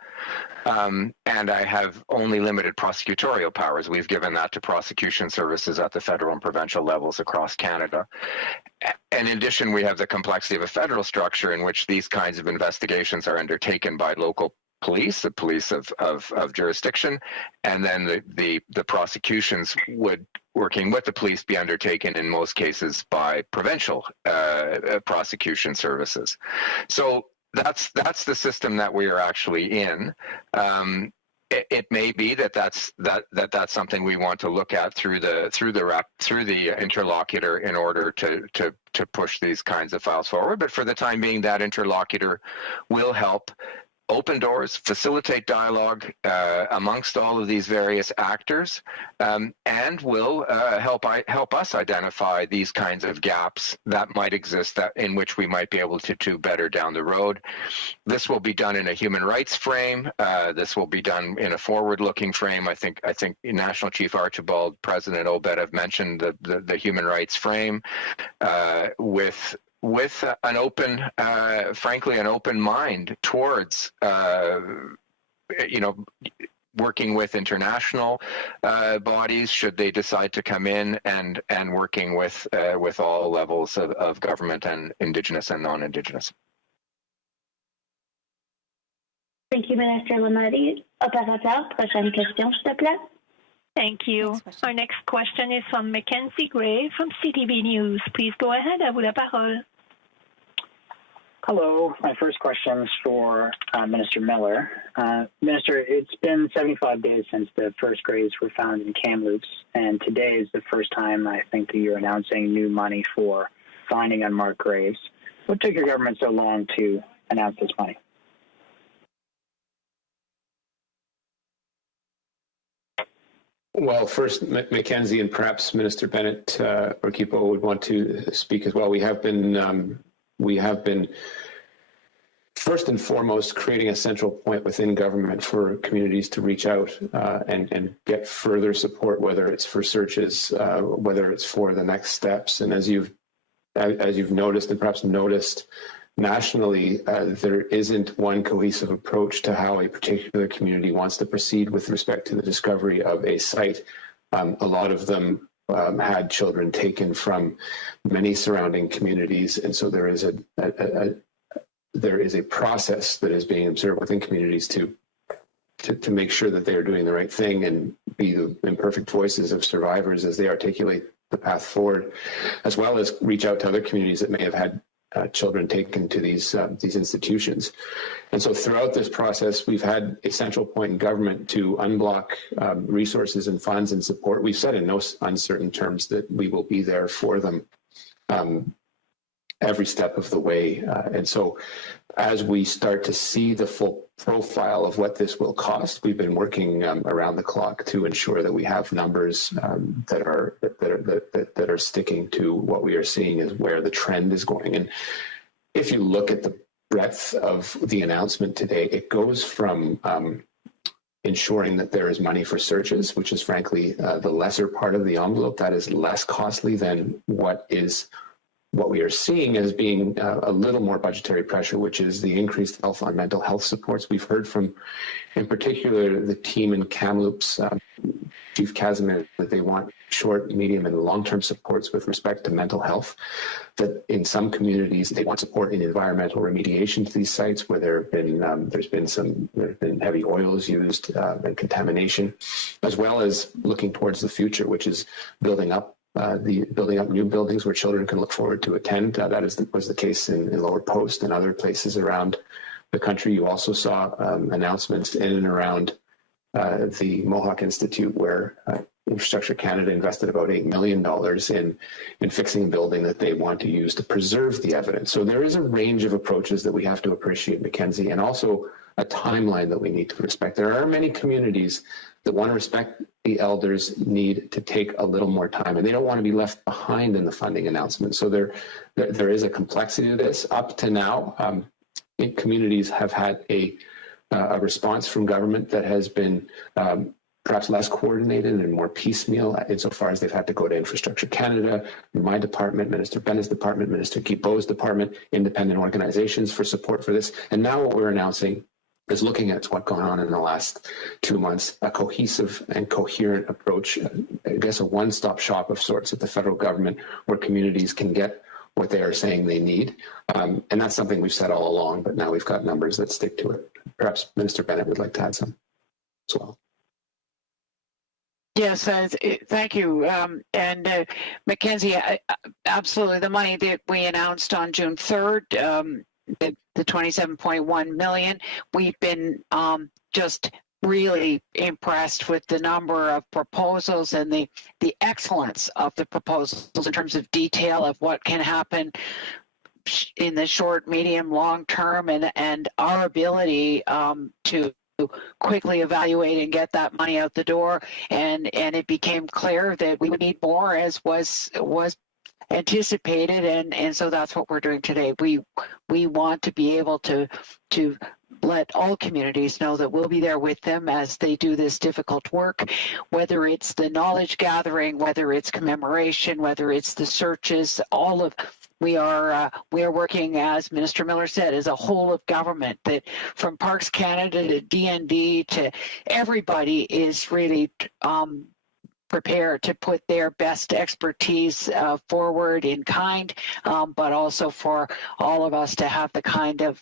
and I have only limited prosecutorial powers. We've given that to prosecution services at the federal and provincial levels across Canada. And in addition, we have the complexity of a federal structure in which these kinds of investigations are undertaken by local police, the police of jurisdiction, and then the prosecutions would, working with the police, be undertaken in most cases by provincial prosecution services. So that's the system that we are actually in. It may be that's something we want to look at through the interlocutor in order to push these kinds of files forward. But for the time being, that interlocutor will help open doors, facilitate dialogue amongst all of these various actors, and will help us identify these kinds of gaps that might exist in which we might be able to do better down the road. This will be done in a human rights frame. This will be done in a forward-looking frame. I think National Chief Archibald, President Obed have mentioned the human rights frame with an open, frankly, an open mind towards, working with international bodies should they decide to come in, and working with all levels of government, and Indigenous and non-Indigenous. Thank you, Minister Lametti. Opérateur, prochaine question, s'il te plaît. Thank you. Our next question is from Mackenzie Gray from CTV News. Please go ahead. À vous la parole. Hello. My first question is for Minister Miller. Minister, it's been 75 days since the first graves were found in Kamloops, and today is the first time I think that you're announcing new money for finding unmarked graves. What took your government so long to announce this money? Well, first, Mackenzie and perhaps Minister Bennett or Kipo would want to speak as well. We have been first and foremost creating a central point within government for communities to reach out and get further support, whether it's for searches, whether it's for the next steps. And as you've noticed and perhaps noticed nationally, there isn't one cohesive approach to how a particular community wants to proceed with respect to the discovery of a site. A lot of them had children taken from many surrounding communities, and so there is a process that is being observed within communities to make sure that they are doing the right thing and be the imperfect voices of survivors as they articulate the path forward, as well as reach out to other communities that may have had children taken to these institutions. And so throughout this process, we've had a central point in government to unblock resources and funds and support. We've said in no uncertain terms that we will be there for them every step of the way. And so as we start to see the full profile of what this will cost, we've been working around the clock to ensure that we have numbers that are sticking to what we are seeing as where the trend is going. And if you look at the breadth of the announcement today, it goes from ensuring that there is money for searches, which is frankly the lesser part of the envelope. That is less costly than what we are seeing as being a little more budgetary pressure, which is the increased health on mental health supports. We've heard from, in particular, the team in Kamloops, Chief Casimir, that they want short, medium, and long-term supports with respect to mental health. That in some communities, they want support in environmental remediation to these sites where there's been heavy oils used and contamination, as well as looking towards the future, which is building up new buildings where children can look forward to attend. That was the case in Lower Post and other places around the country. You also saw announcements in and around the Mohawk Institute, where Infrastructure Canada invested about $8 million in fixing a building that they want to use to preserve the evidence. So there is a range of approaches that we have to appreciate, Mackenzie, and also a timeline that we need to respect. There are many communities that want to respect the elders need to take a little more time, and they don't want to be left behind in the funding announcement. So there is a complexity to this. Up to now, communities have had a response from government that has been perhaps less coordinated and more piecemeal insofar as they've had to go to Infrastructure Canada, my department, Minister Bennett's department, Minister Guilbeault's department, independent organizations for support for this. And now what we're announcing is looking at what's gone on in the last 2 months, a cohesive and coherent approach, I guess a one-stop shop of sorts at the federal government where communities can get what they are saying they need. And that's something we've said all along, but now we've got numbers that stick to it. Perhaps Minister Bennett would like to add some as well. Yes, thank you. And Mackenzie, absolutely. The money that we announced on June 3rd, the $27.1 million, we've been just really impressed with the number of proposals and the excellence of the proposals in terms of detail of what can happen in the short, medium, long term, and our ability to quickly evaluate and get that money out the door. And it became clear that we would need more, as was anticipated, and so that's what we're doing today. We want to be able to let all communities know that we'll be there with them as they do this difficult work, whether it's the knowledge gathering, whether it's commemoration, whether it's the searches. We are working, as Minister Miller said, as a whole of government, that from Parks Canada to DND to everybody is really prepared to put their best expertise forward in kind, but also for all of us to have the kind of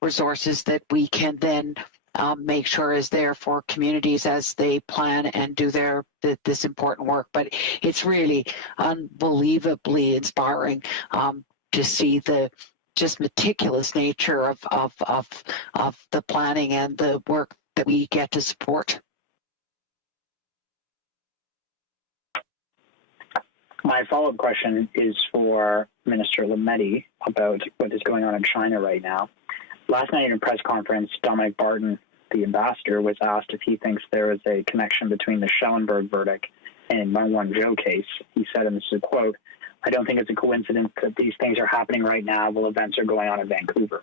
resources that we can then make sure is there for communities as they plan and do this important work. But it's really unbelievably inspiring to see the just meticulous nature of the planning and the work that we get to support. My follow-up question is for Minister Lametti about what is going on in China right now. Last night in a press conference, Dominic Barton, the ambassador, was asked if he thinks there is a connection between the Schellenberg verdict and Meng Wanzhou case. He said, and this is a quote, "I don't think it's a coincidence that these things are happening right now while events are going on in Vancouver."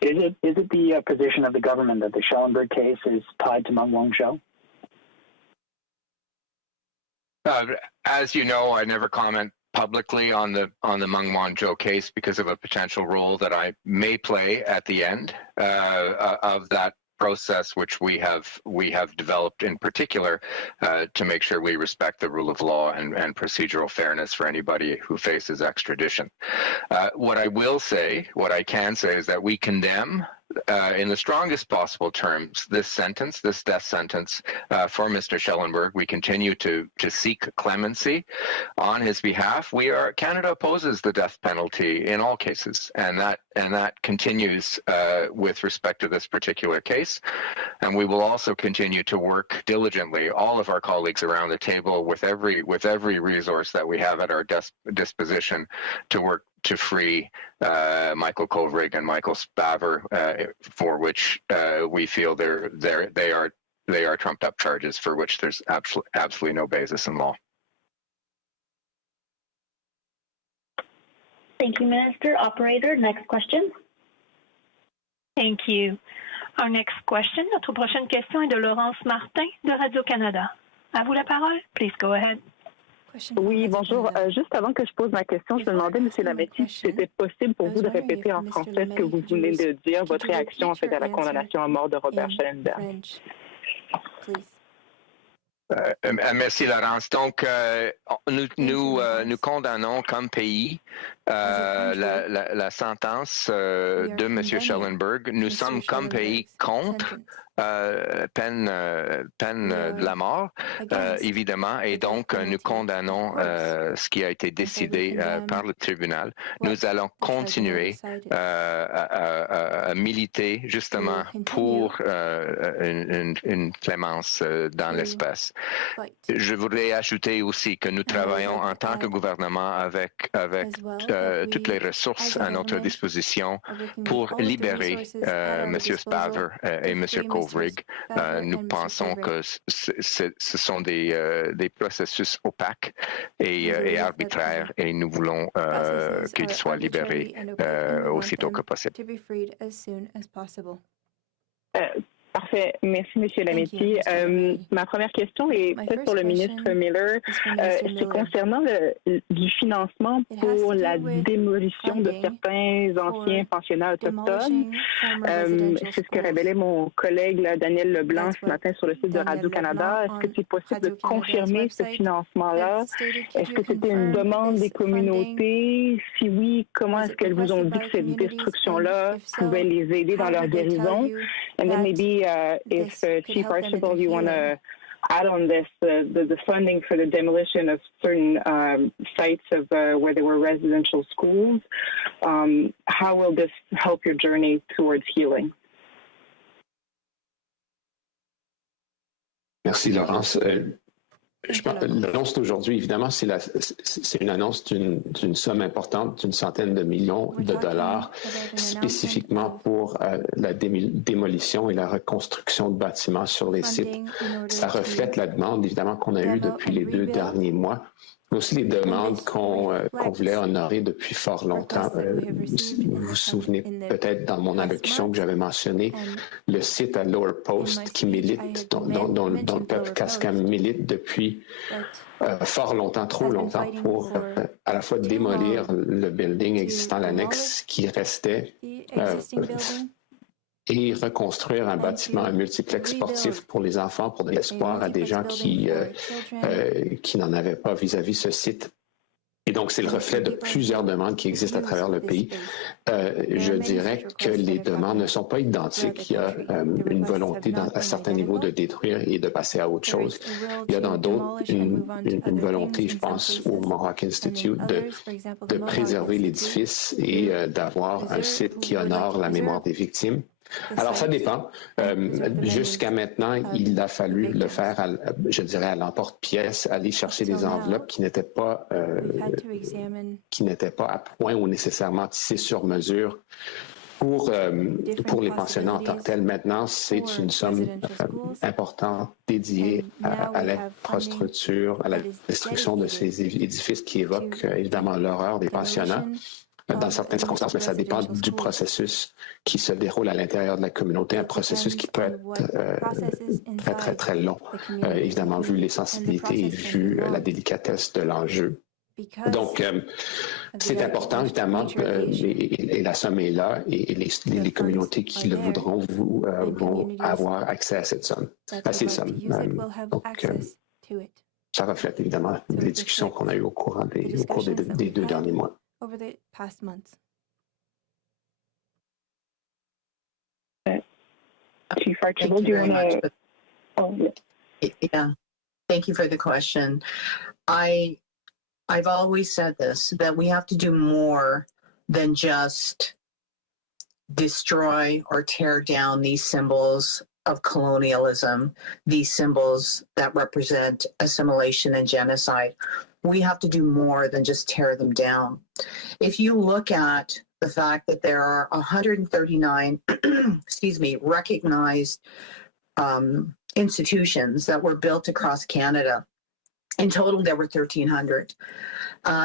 Is it the position of the government that the Schellenberg case is tied to Meng Wanzhou? As you know, I never comment publicly on the Meng Wanzhou case because of a potential role that I may play at the end of that process, which we have developed in particular to make sure we respect the rule of law and procedural fairness for anybody who faces extradition. What I can say is that we condemn in the strongest possible terms this death sentence for Mr. Schellenberg. We continue to seek clemency on his behalf. Canada opposes the death penalty in all cases, and that continues with respect to this particular case. And we will also continue to work diligently, all of our colleagues around the table, with every resource that we have at our disposition, to work to free Michael Kovrig and Michael Spavor, for which we feel they are trumped up charges for which there's absolutely no basis in law. Thank you, Minister. Operator, next question. Thank you. Our next question, notre prochaine question est de Laurence Martin de Radio-Canada. À vous la parole. Please go ahead. Oui, bonjour. Juste avant que je pose ma question, je me demandais, M. Lametti, si c'était possible pour vous de répéter en français ce que vous venez de dire, votre réaction en fait à la condamnation à mort de Robert Schellenberg. Merci, Laurence. Donc, nous condamnons comme pays la sentence de M. Schellenberg. Nous sommes comme pays contre peine de la mort, évidemment, et donc nous condamnons ce qui a été décidé par le tribunal. Nous allons continuer à militer justement pour une clémence dans l'espace. Je voudrais ajouter aussi que nous travaillons en tant que gouvernement avec toutes les ressources à notre disposition pour libérer M. Spavor et M. Kovrig. Nous pensons que ce sont des processus opaques et arbitraires, et nous voulons qu'ils soient libérés aussitôt que possible. Parfait. Merci, M. Lametti. Ma première question est peut-être pour le ministre Miller. C'est concernant du financement pour la démolition de certains anciens pensionnats autochtones. C'est ce que révélait mon collègue Daniel Leblanc ce matin sur le site de Radio-Canada. Est-ce que c'est possible de confirmer ce financement-là? Est-ce que c'était une demande des communautés? Si oui, comment est-ce qu'elles vous ont dit que cette destruction-là pouvait les aider dans leur guérison? And then maybe if Chief Archibald, you want to add on this, the funding for the demolition of certain sites of where there were residential schools, how will this help your journey towards healing? Merci, Laurence. L'annonce d'aujourd'hui, évidemment, c'est une annonce d'une somme importante, d'une centaine de millions de dollars, spécifiquement pour la démolition et la reconstruction de bâtiments sur les sites. Ça reflète la demande, évidemment, qu'on a eue depuis les 2 derniers mois, mais aussi les demandes qu'on voulait honorer depuis fort longtemps. Vous vous souvenez peut-être dans mon allocution que j'avais mentionné le site à Lower Post qui milite, dont le peuple Cascam milite depuis fort longtemps, trop longtemps, pour à la fois démolir le building existant, l'annexe qui restait, et reconstruire un bâtiment, un multiplex sportif pour les enfants, pour de l'espoir à des gens qui n'en avaient pas vis-à-vis ce site. Et donc, c'est le reflet de plusieurs demandes qui existent à travers le pays. Je dirais que les demandes ne sont pas identiques. Il y a une volonté à certains niveaux de détruire et de passer à autre chose. Il y a dans d'autres une volonté, je pense, au Mohawk Institute, de préserver l'édifice et d'avoir un site qui honore la mémoire des victimes. Alors, ça dépend. Jusqu'à maintenant, il a fallu le faire, je dirais, à l'emporte-pièce, aller chercher des enveloppes qui n'étaient pas à point ou nécessairement tissées sur mesure pour les pensionnats en tant que tels. Maintenant, c'est une somme importante dédiée à l'infrastructure, à la destruction de ces édifices qui évoquent évidemment l'horreur des pensionnats. Dans certaines circonstances, mais ça dépend du processus qui se déroule à l'intérieur de la communauté, un processus qui peut être très, très, très long, évidemment, vu les sensibilités et vu la délicatesse de l'enjeu. Donc, c'est important, évidemment, et la somme est là, et les communautés qui le voudront vont avoir accès à cette somme, à ces sommes. Donc, ça reflète, évidemment, les discussions qu'on a eues au cours des 2 derniers mois. Over the past months. Chief Archibald, do you want to? Oh, yeah. Yeah. Thank you for the question. I've always said this, that we have to do more than just destroy or tear down these symbols of colonialism, these symbols that represent assimilation and genocide. We have to do more than just tear them down. If you look at the fact that there are 139, recognized institutions that were built across Canada, in total there were 1,300.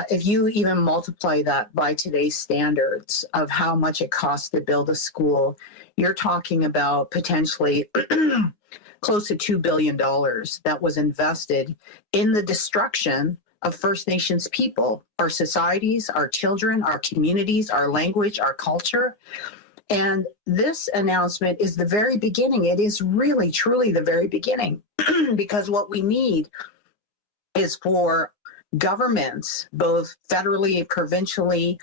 If you even multiply that by today's standards of how much it costs to build a school, you're talking about potentially close to $2 billion that was invested in the destruction of First Nations people, our societies, our children, our communities, our language, our culture. And this announcement is the very beginning. It is really, truly the very beginning, because what we need is for governments, both federally and provincially,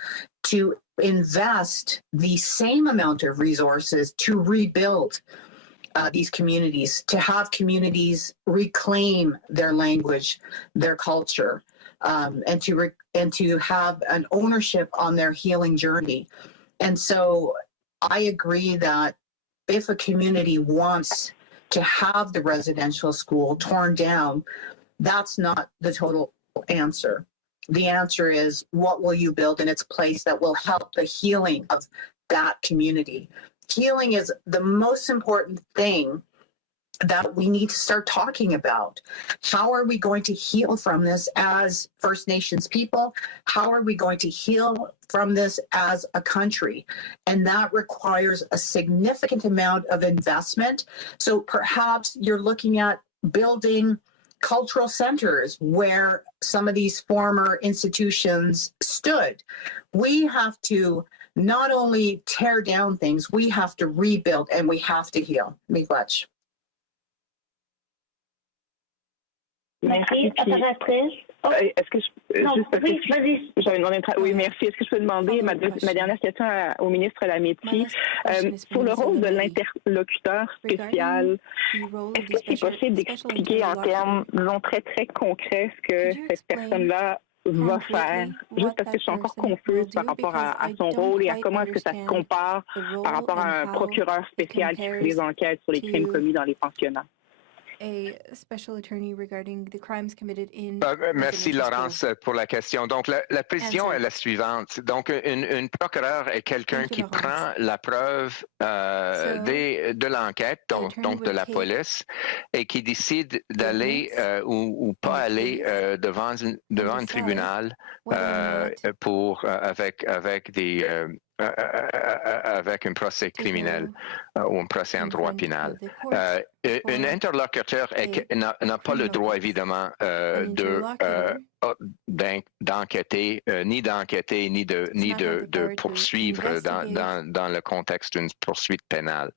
to invest the same amount of resources to rebuild these communities, to have communities reclaim their language, their culture, and to have an ownership on their healing journey. And so I agree that if a community wants to have the residential school torn down, that's not the total answer. The answer is, what will you build in its place that will help the healing of that community? Healing is the most important thing that we need to start talking about. How are we going to heal from this as First Nations people? How are we going to heal from this as a country? And that requires a significant amount of investment. So perhaps you're looking at building cultural centers where some of these former institutions stood. We have to not only tear down things, we have to rebuild and we have to heal. Miigwech. Merci. Apparatrice. Est-ce que j'avais demandé oui, merci. Est-ce que je peux demander ma dernière question au ministre Lametti pour le rôle de l'interlocuteur spécial? Est-ce que c'est possible d'expliquer en termes, disons, très, très concrets ce que cette personne-là va faire? Juste parce que je suis encore confuse par rapport à son rôle et à comment est-ce que ça se compare par rapport à un procureur spécial qui fait des enquêtes sur les crimes commis dans les pensionnats. A special attorney regarding the crimes committed in merci Laurence pour la question. Donc la précision est la suivante. Donc une procureure est quelqu'un qui prend la preuve de l'enquête, donc de la police, et qui décide d'aller ou pas aller devant un tribunal avec un procès criminel ou un procès en droit pénal. Un interlocuteur n'a pas le droit, évidemment, d'enquêter, ni de poursuivre dans le contexte d'une poursuite pénale.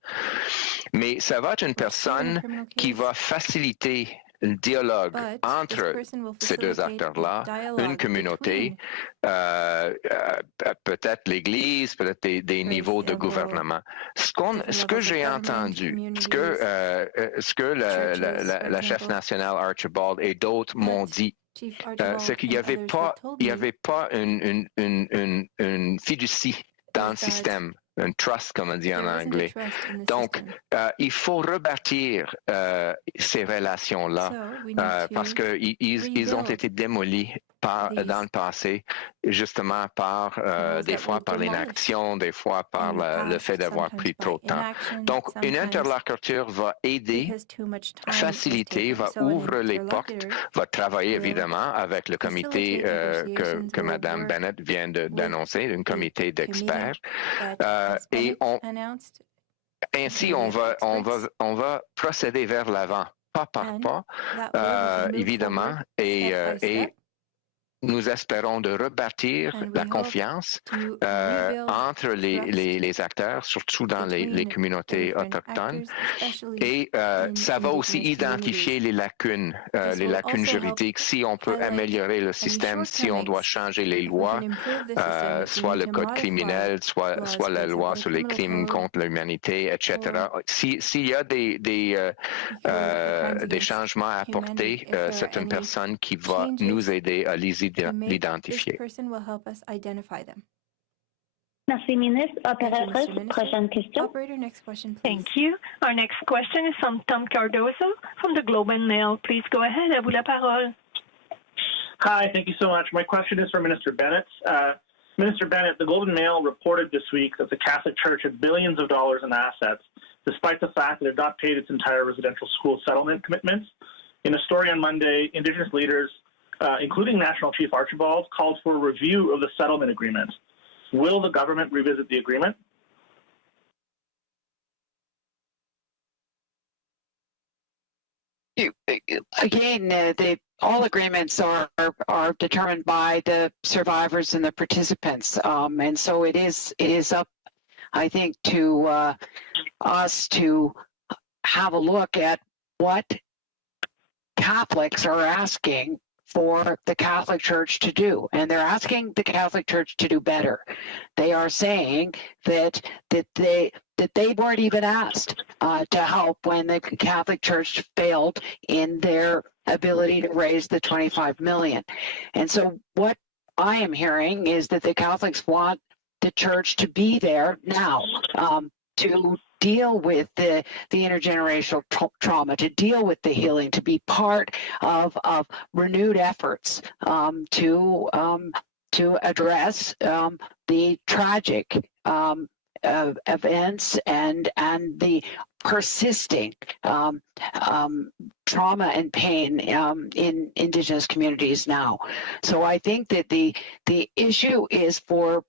Mais ça va être une personne qui va faciliter le dialogue entre ces deux acteurs-là, une communauté, peut-être l'Église, peut-être des niveaux de gouvernement. Ce que j'ai entendu, ce que la chef nationale Archibald et d'autres m'ont dit, c'est qu'il n'y avait pas une fiducie dans le système un trust, comme on dit en anglais. Donc, il faut rebâtir ces relations-là parce qu'ils ont été démolis dans le passé, justement par des fois par l'inaction, des fois par le fait d'avoir pris trop de temps. Donc, une interlocuteur va aider, faciliter, va ouvrir les portes, va travailler évidemment avec le comité que Mme Bennett vient d'annoncer, un comité d'experts. Et ainsi, on va procéder vers l'avant, pas par pas, évidemment, et nous espérons de rebâtir la confiance entre les acteurs, surtout dans les communautés autochtones. Et ça va aussi identifier les lacunes juridiques, si on peut améliorer le système, si on doit changer les lois, soit le code criminel, soit la loi sur les crimes contre l'humanité, etc. S'il y a des changements à apporter, c'est une personne qui va nous aider à l'identifier. Merci, ministre. Opératrice, prochaine question. Operator, next question, please. Thank you. Our next question is from Tom Cardozo from the Globe and Mail. Please go ahead. À vous la parole. Hi, thank you so much. My question is for Minister Bennett. Minister Bennett, the Globe and Mail reported this week that the Catholic Church had billions of dollars in assets, despite the fact that it had not paid its entire residential school settlement commitments. In a story on Monday, Indigenous leaders, including National Chief Archibald, called for a review of the settlement agreement. Will the government revisit the agreement? Again, all agreements are determined by the survivors and the participants, and so it is up, I think, to us to have a look at what Catholics are asking for the Catholic Church to do, and they're asking the Catholic Church to do better. They are saying that they weren't even asked to help when the Catholic Church failed in their ability to raise the $25 million. And so what I am hearing is that the Catholics want the Church to be there now, to deal with the intergenerational trauma, to deal with the healing, to be part of renewed efforts to address the tragic events and the persisting trauma and pain in Indigenous communities now. So I think that the issue is for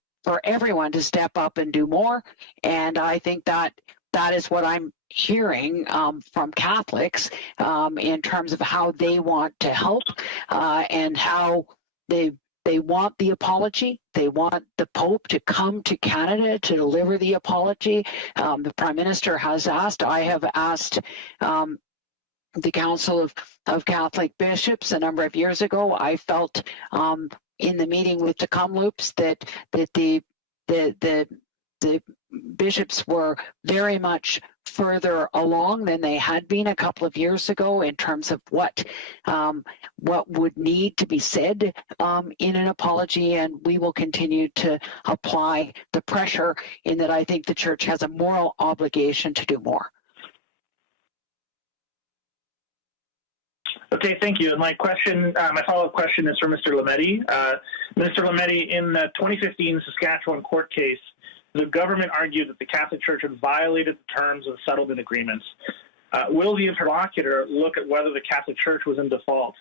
everyone to step up and do more, and I think that is what I'm hearing from Catholics in terms of how they want to help and how they want the apology. They want the Pope to come to Canada to deliver the apology. The Prime Minister has asked. I have asked the Council of Catholic Bishops a number of years ago. I felt in the meeting with the Kamloops that the bishops were very much further along than they had been a couple of years ago in terms of what would need to be said in an apology, and we will continue to apply the pressure in that I think the Church has a moral obligation to do more. Okay, thank you. And my follow-up question is for Mr. Lametti. Mr. Lametti, in the 2015 Saskatchewan court case, the government argued that the Catholic Church had violated the terms of the settlement agreements. Will the interlocutor look at whether the Catholic Church was in default?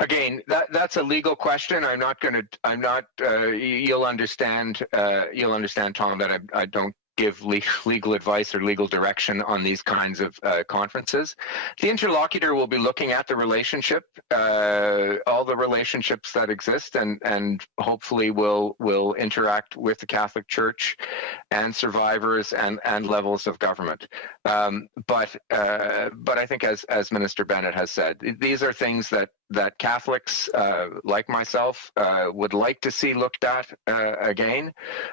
Again, that's a legal question. You'll understand, Tom, that I don't give legal advice or legal direction on these kinds of conferences. The interlocutor will be looking at the relationship, all the relationships that exist, and hopefully will interact with the Catholic Church and survivors and levels of government. But I think, as Minister Bennett has said, these are things that Catholics like myself would like to see looked at again,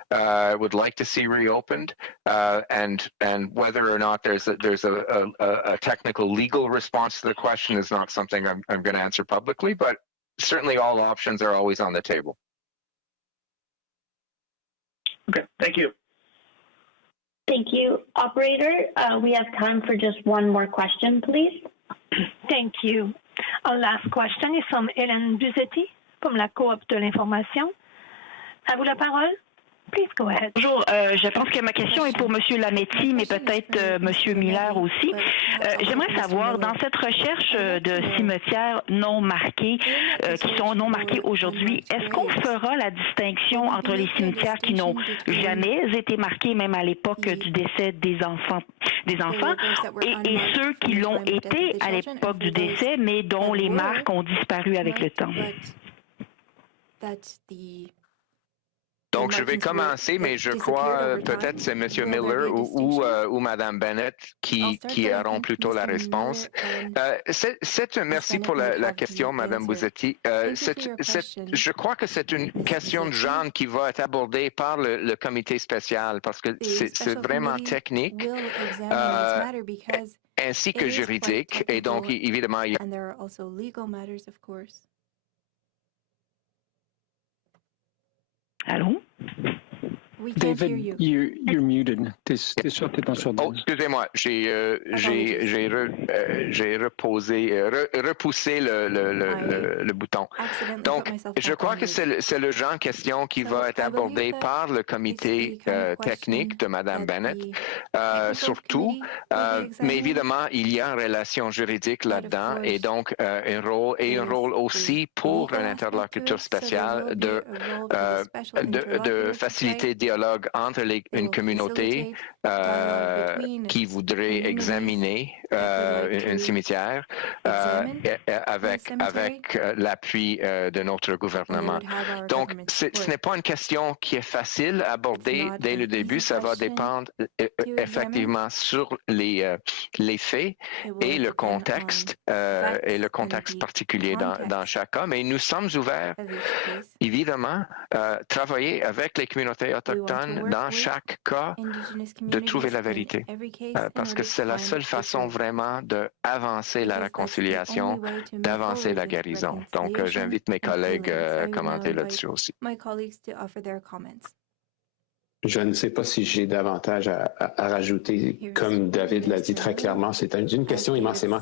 would like to see reopened. And whether or not there's a technical legal response to the question is not something I'm going to answer publicly, but certainly all options are always on the table. Okay, thank you. Thank you. Operator, we have time for just one more question, please. Thank you. Our last question is from Hélène Buzetti, from la Coop de l'information. À vous la parole. Please go ahead. Bonjour, je pense que ma question est pour M. Lametti, mais peut-être M. Miller aussi. J'aimerais savoir, dans cette recherche de cimetières non marqués, qui sont non marqués aujourd'hui, est-ce qu'on fera la distinction entre les cimetières qui n'ont jamais été marqués, même à l'époque du décès des enfants, et ceux qui l'ont été à l'époque du décès, mais dont les marques ont disparu avec le temps? Donc, je vais commencer, mais je crois peut-être c'est M. Miller ou Mme Bennett qui auront plutôt la réponse. Merci pour la question, Mme Buzetti. Je crois que c'est une question de genre qui va être abordée par le comité spécial parce que c'est vraiment technique ainsi que juridique. Et donc, évidemment, il y a... Allô? David, you're muted. T'es sûr que t'es pas sur Oh, excusez-moi, j'ai repoussé le bouton. Donc, je crois que c'est le genre de question qui va être abordé par le comité technique de Mme Bennett, surtout. Mais évidemment, il y a une relation juridique là-dedans et donc un rôle aussi pour un interlocuteur spécial de faciliter le dialogue entre une communauté qui voudrait examiner un cimetière avec l'appui de notre gouvernement. Donc, ce n'est pas une question qui est facile à aborder dès le début. Ça va dépendre effectivement sur les faits et le contexte particulier dans chaque cas. Mais nous sommes ouverts, évidemment, travailler avec les communautés autochtones dans chaque cas de trouver la vérité. Parce que c'est la seule façon vraiment d'avancer la réconciliation, d'avancer la guérison. Donc, j'invite mes collègues à commenter là-dessus aussi. Je ne sais pas si j'ai davantage à rajouter. Comme David l'a dit très clairement, c'est une question immensément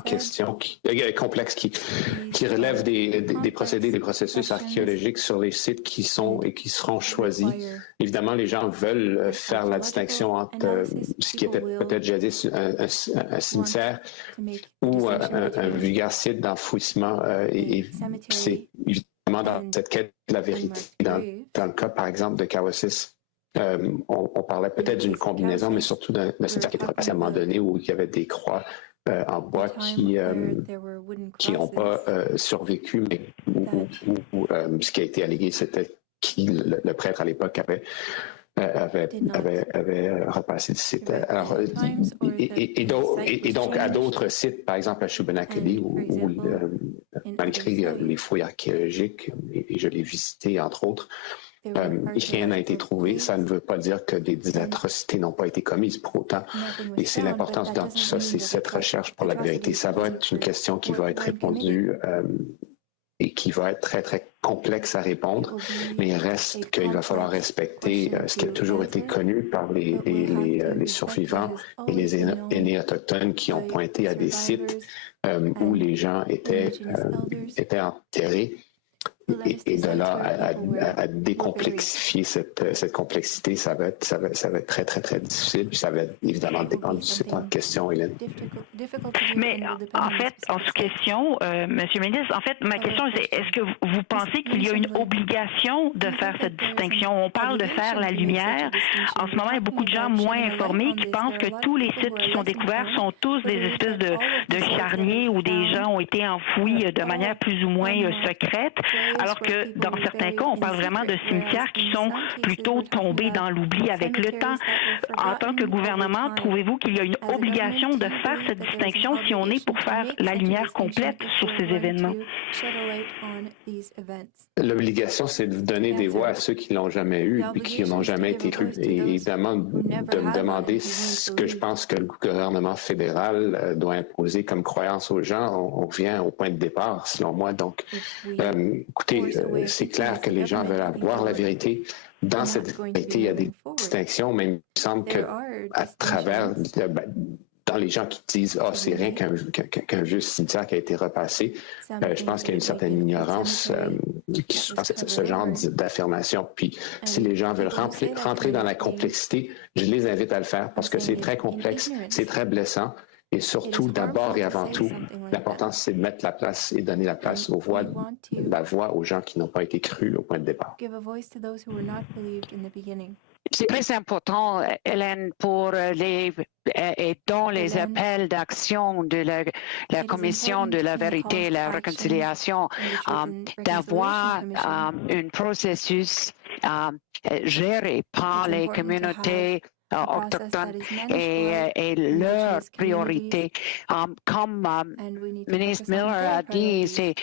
complexe qui relève des procédés, des processus archéologiques sur les sites qui sont et qui seront choisis. Évidemment, les gens veulent faire la distinction entre ce qui était peut-être jadis un cimetière ou un vulgaire site d'enfouissement. Et c'est évidemment dans cette quête de la vérité. Dans le cas, par exemple, de Kawassis, on parlait peut-être d'une combinaison, mais surtout d'un cimetière qui était repassé à un moment donné où il y avait des croix en bois qui n'ont pas survécu, mais où ce qui a été allégué, c'était le prêtre à l'époque avait repassé le site. Alors, et donc, à d'autres sites, par exemple à Shubenacadie, où malgré les fouilles archéologiques, et je l'ai visité entre autres, rien n'a été trouvé. Ça ne veut pas dire que des atrocités n'ont pas été commises pour autant. Et c'est l'importance dans tout ça, c'est cette recherche pour la vérité. Ça va être une question qui va être répondue et qui va être très, très complexe à répondre, mais il reste qu'il va falloir respecter ce qui a toujours été connu par les survivants et les aînés autochtones qui ont pointé à des sites où les gens étaient enterrés. Et de là à décomplexifier cette complexité, ça va être très, très, très difficile. Puis ça va évidemment dépendre du site en question, Hélène. Mais en fait, en sous-question, M. Méndez, en fait, ma question, c'est est-ce que vous pensez qu'il y a une obligation de faire cette distinction? On parle de faire la lumière. En ce moment, il y a beaucoup de gens moins informés qui pensent que tous les sites qui sont découverts sont tous des espèces de charniers où des gens ont été enfouis de manière plus ou moins secrète. Alors que dans certains cas, on parle vraiment de cimetières qui sont plutôt tombés dans l'oubli avec le temps. En tant que gouvernement, trouvez-vous qu'il y a une obligation de faire cette distinction si on est pour faire la lumière complète sur ces événements? L'obligation, c'est de donner des voix à ceux qui ne l'ont jamais eu et qui n'ont jamais été crus. Et évidemment, de me demander ce que je pense que le gouvernement fédéral doit imposer comme croyance aux gens, on revient au point de départ, selon moi. Donc, écoutez, c'est clair que les gens veulent avoir la vérité. Dans cette vérité, il y a des distinction, mais il me semble que à travers, dans les gens qui disent « Ah, c'est rien qu'un vieux cimetière qui a été repassé », je pense qu'il y a une certaine ignorance qui sous ce genre d'affirmation. Puis si les gens veulent rentrer dans la complexité, je les invite à le faire parce que c'est très complexe, c'est très blessant. Et surtout, d'abord et avant tout, l'important, c'est de mettre la place et donner la place la voix aux gens qui n'ont pas été crus au point de départ. C'est très important, Hélène, pour et dans les appels d'action de la Commission de la vérité et la réconciliation, d'avoir un processus géré par les communautés autochtones et leurs priorités. Comme ministre Miller a dit, c'est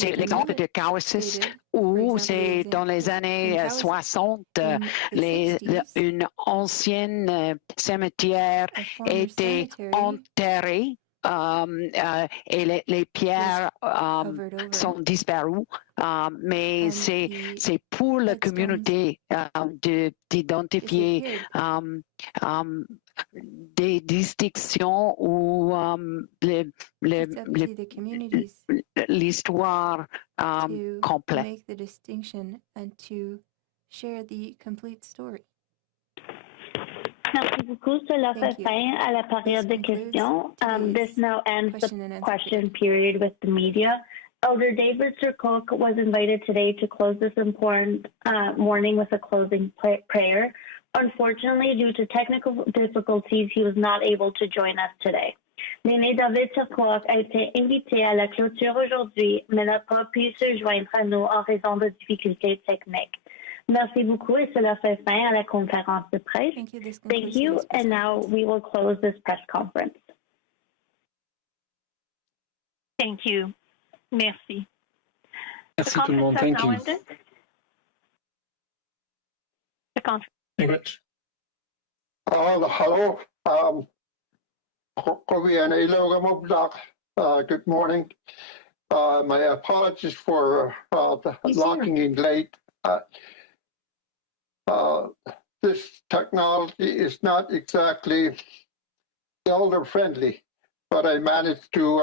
l'exemple de Cowessus où c'est dans les années 60, une ancienne cimetière était enterrée et les pierres sont disparues. Mais c'est pour la communauté d'identifier des distinctions où l'histoire complète. Merci beaucoup. Cela fait fin à la période de questions. This now ends the question period with the media. Elder David Sir Cook was invited today to close this important morning with a closing prayer. Unfortunately, due to technical difficulties, he was not able to join us today. L'aîné David Sir Cook a été invité à la clôture aujourd'hui, mais n'a pas pu se joindre à nous en raison de difficultés techniques. Merci beaucoup et cela fait fin à la conférence de presse. Thank you, and now we will close this press conference. Thank you. Merci. Merci tout le monde. Thank you. English. Hello. Good morning. My apologies for logging in late. This technology is not exactly elder friendly, but I managed to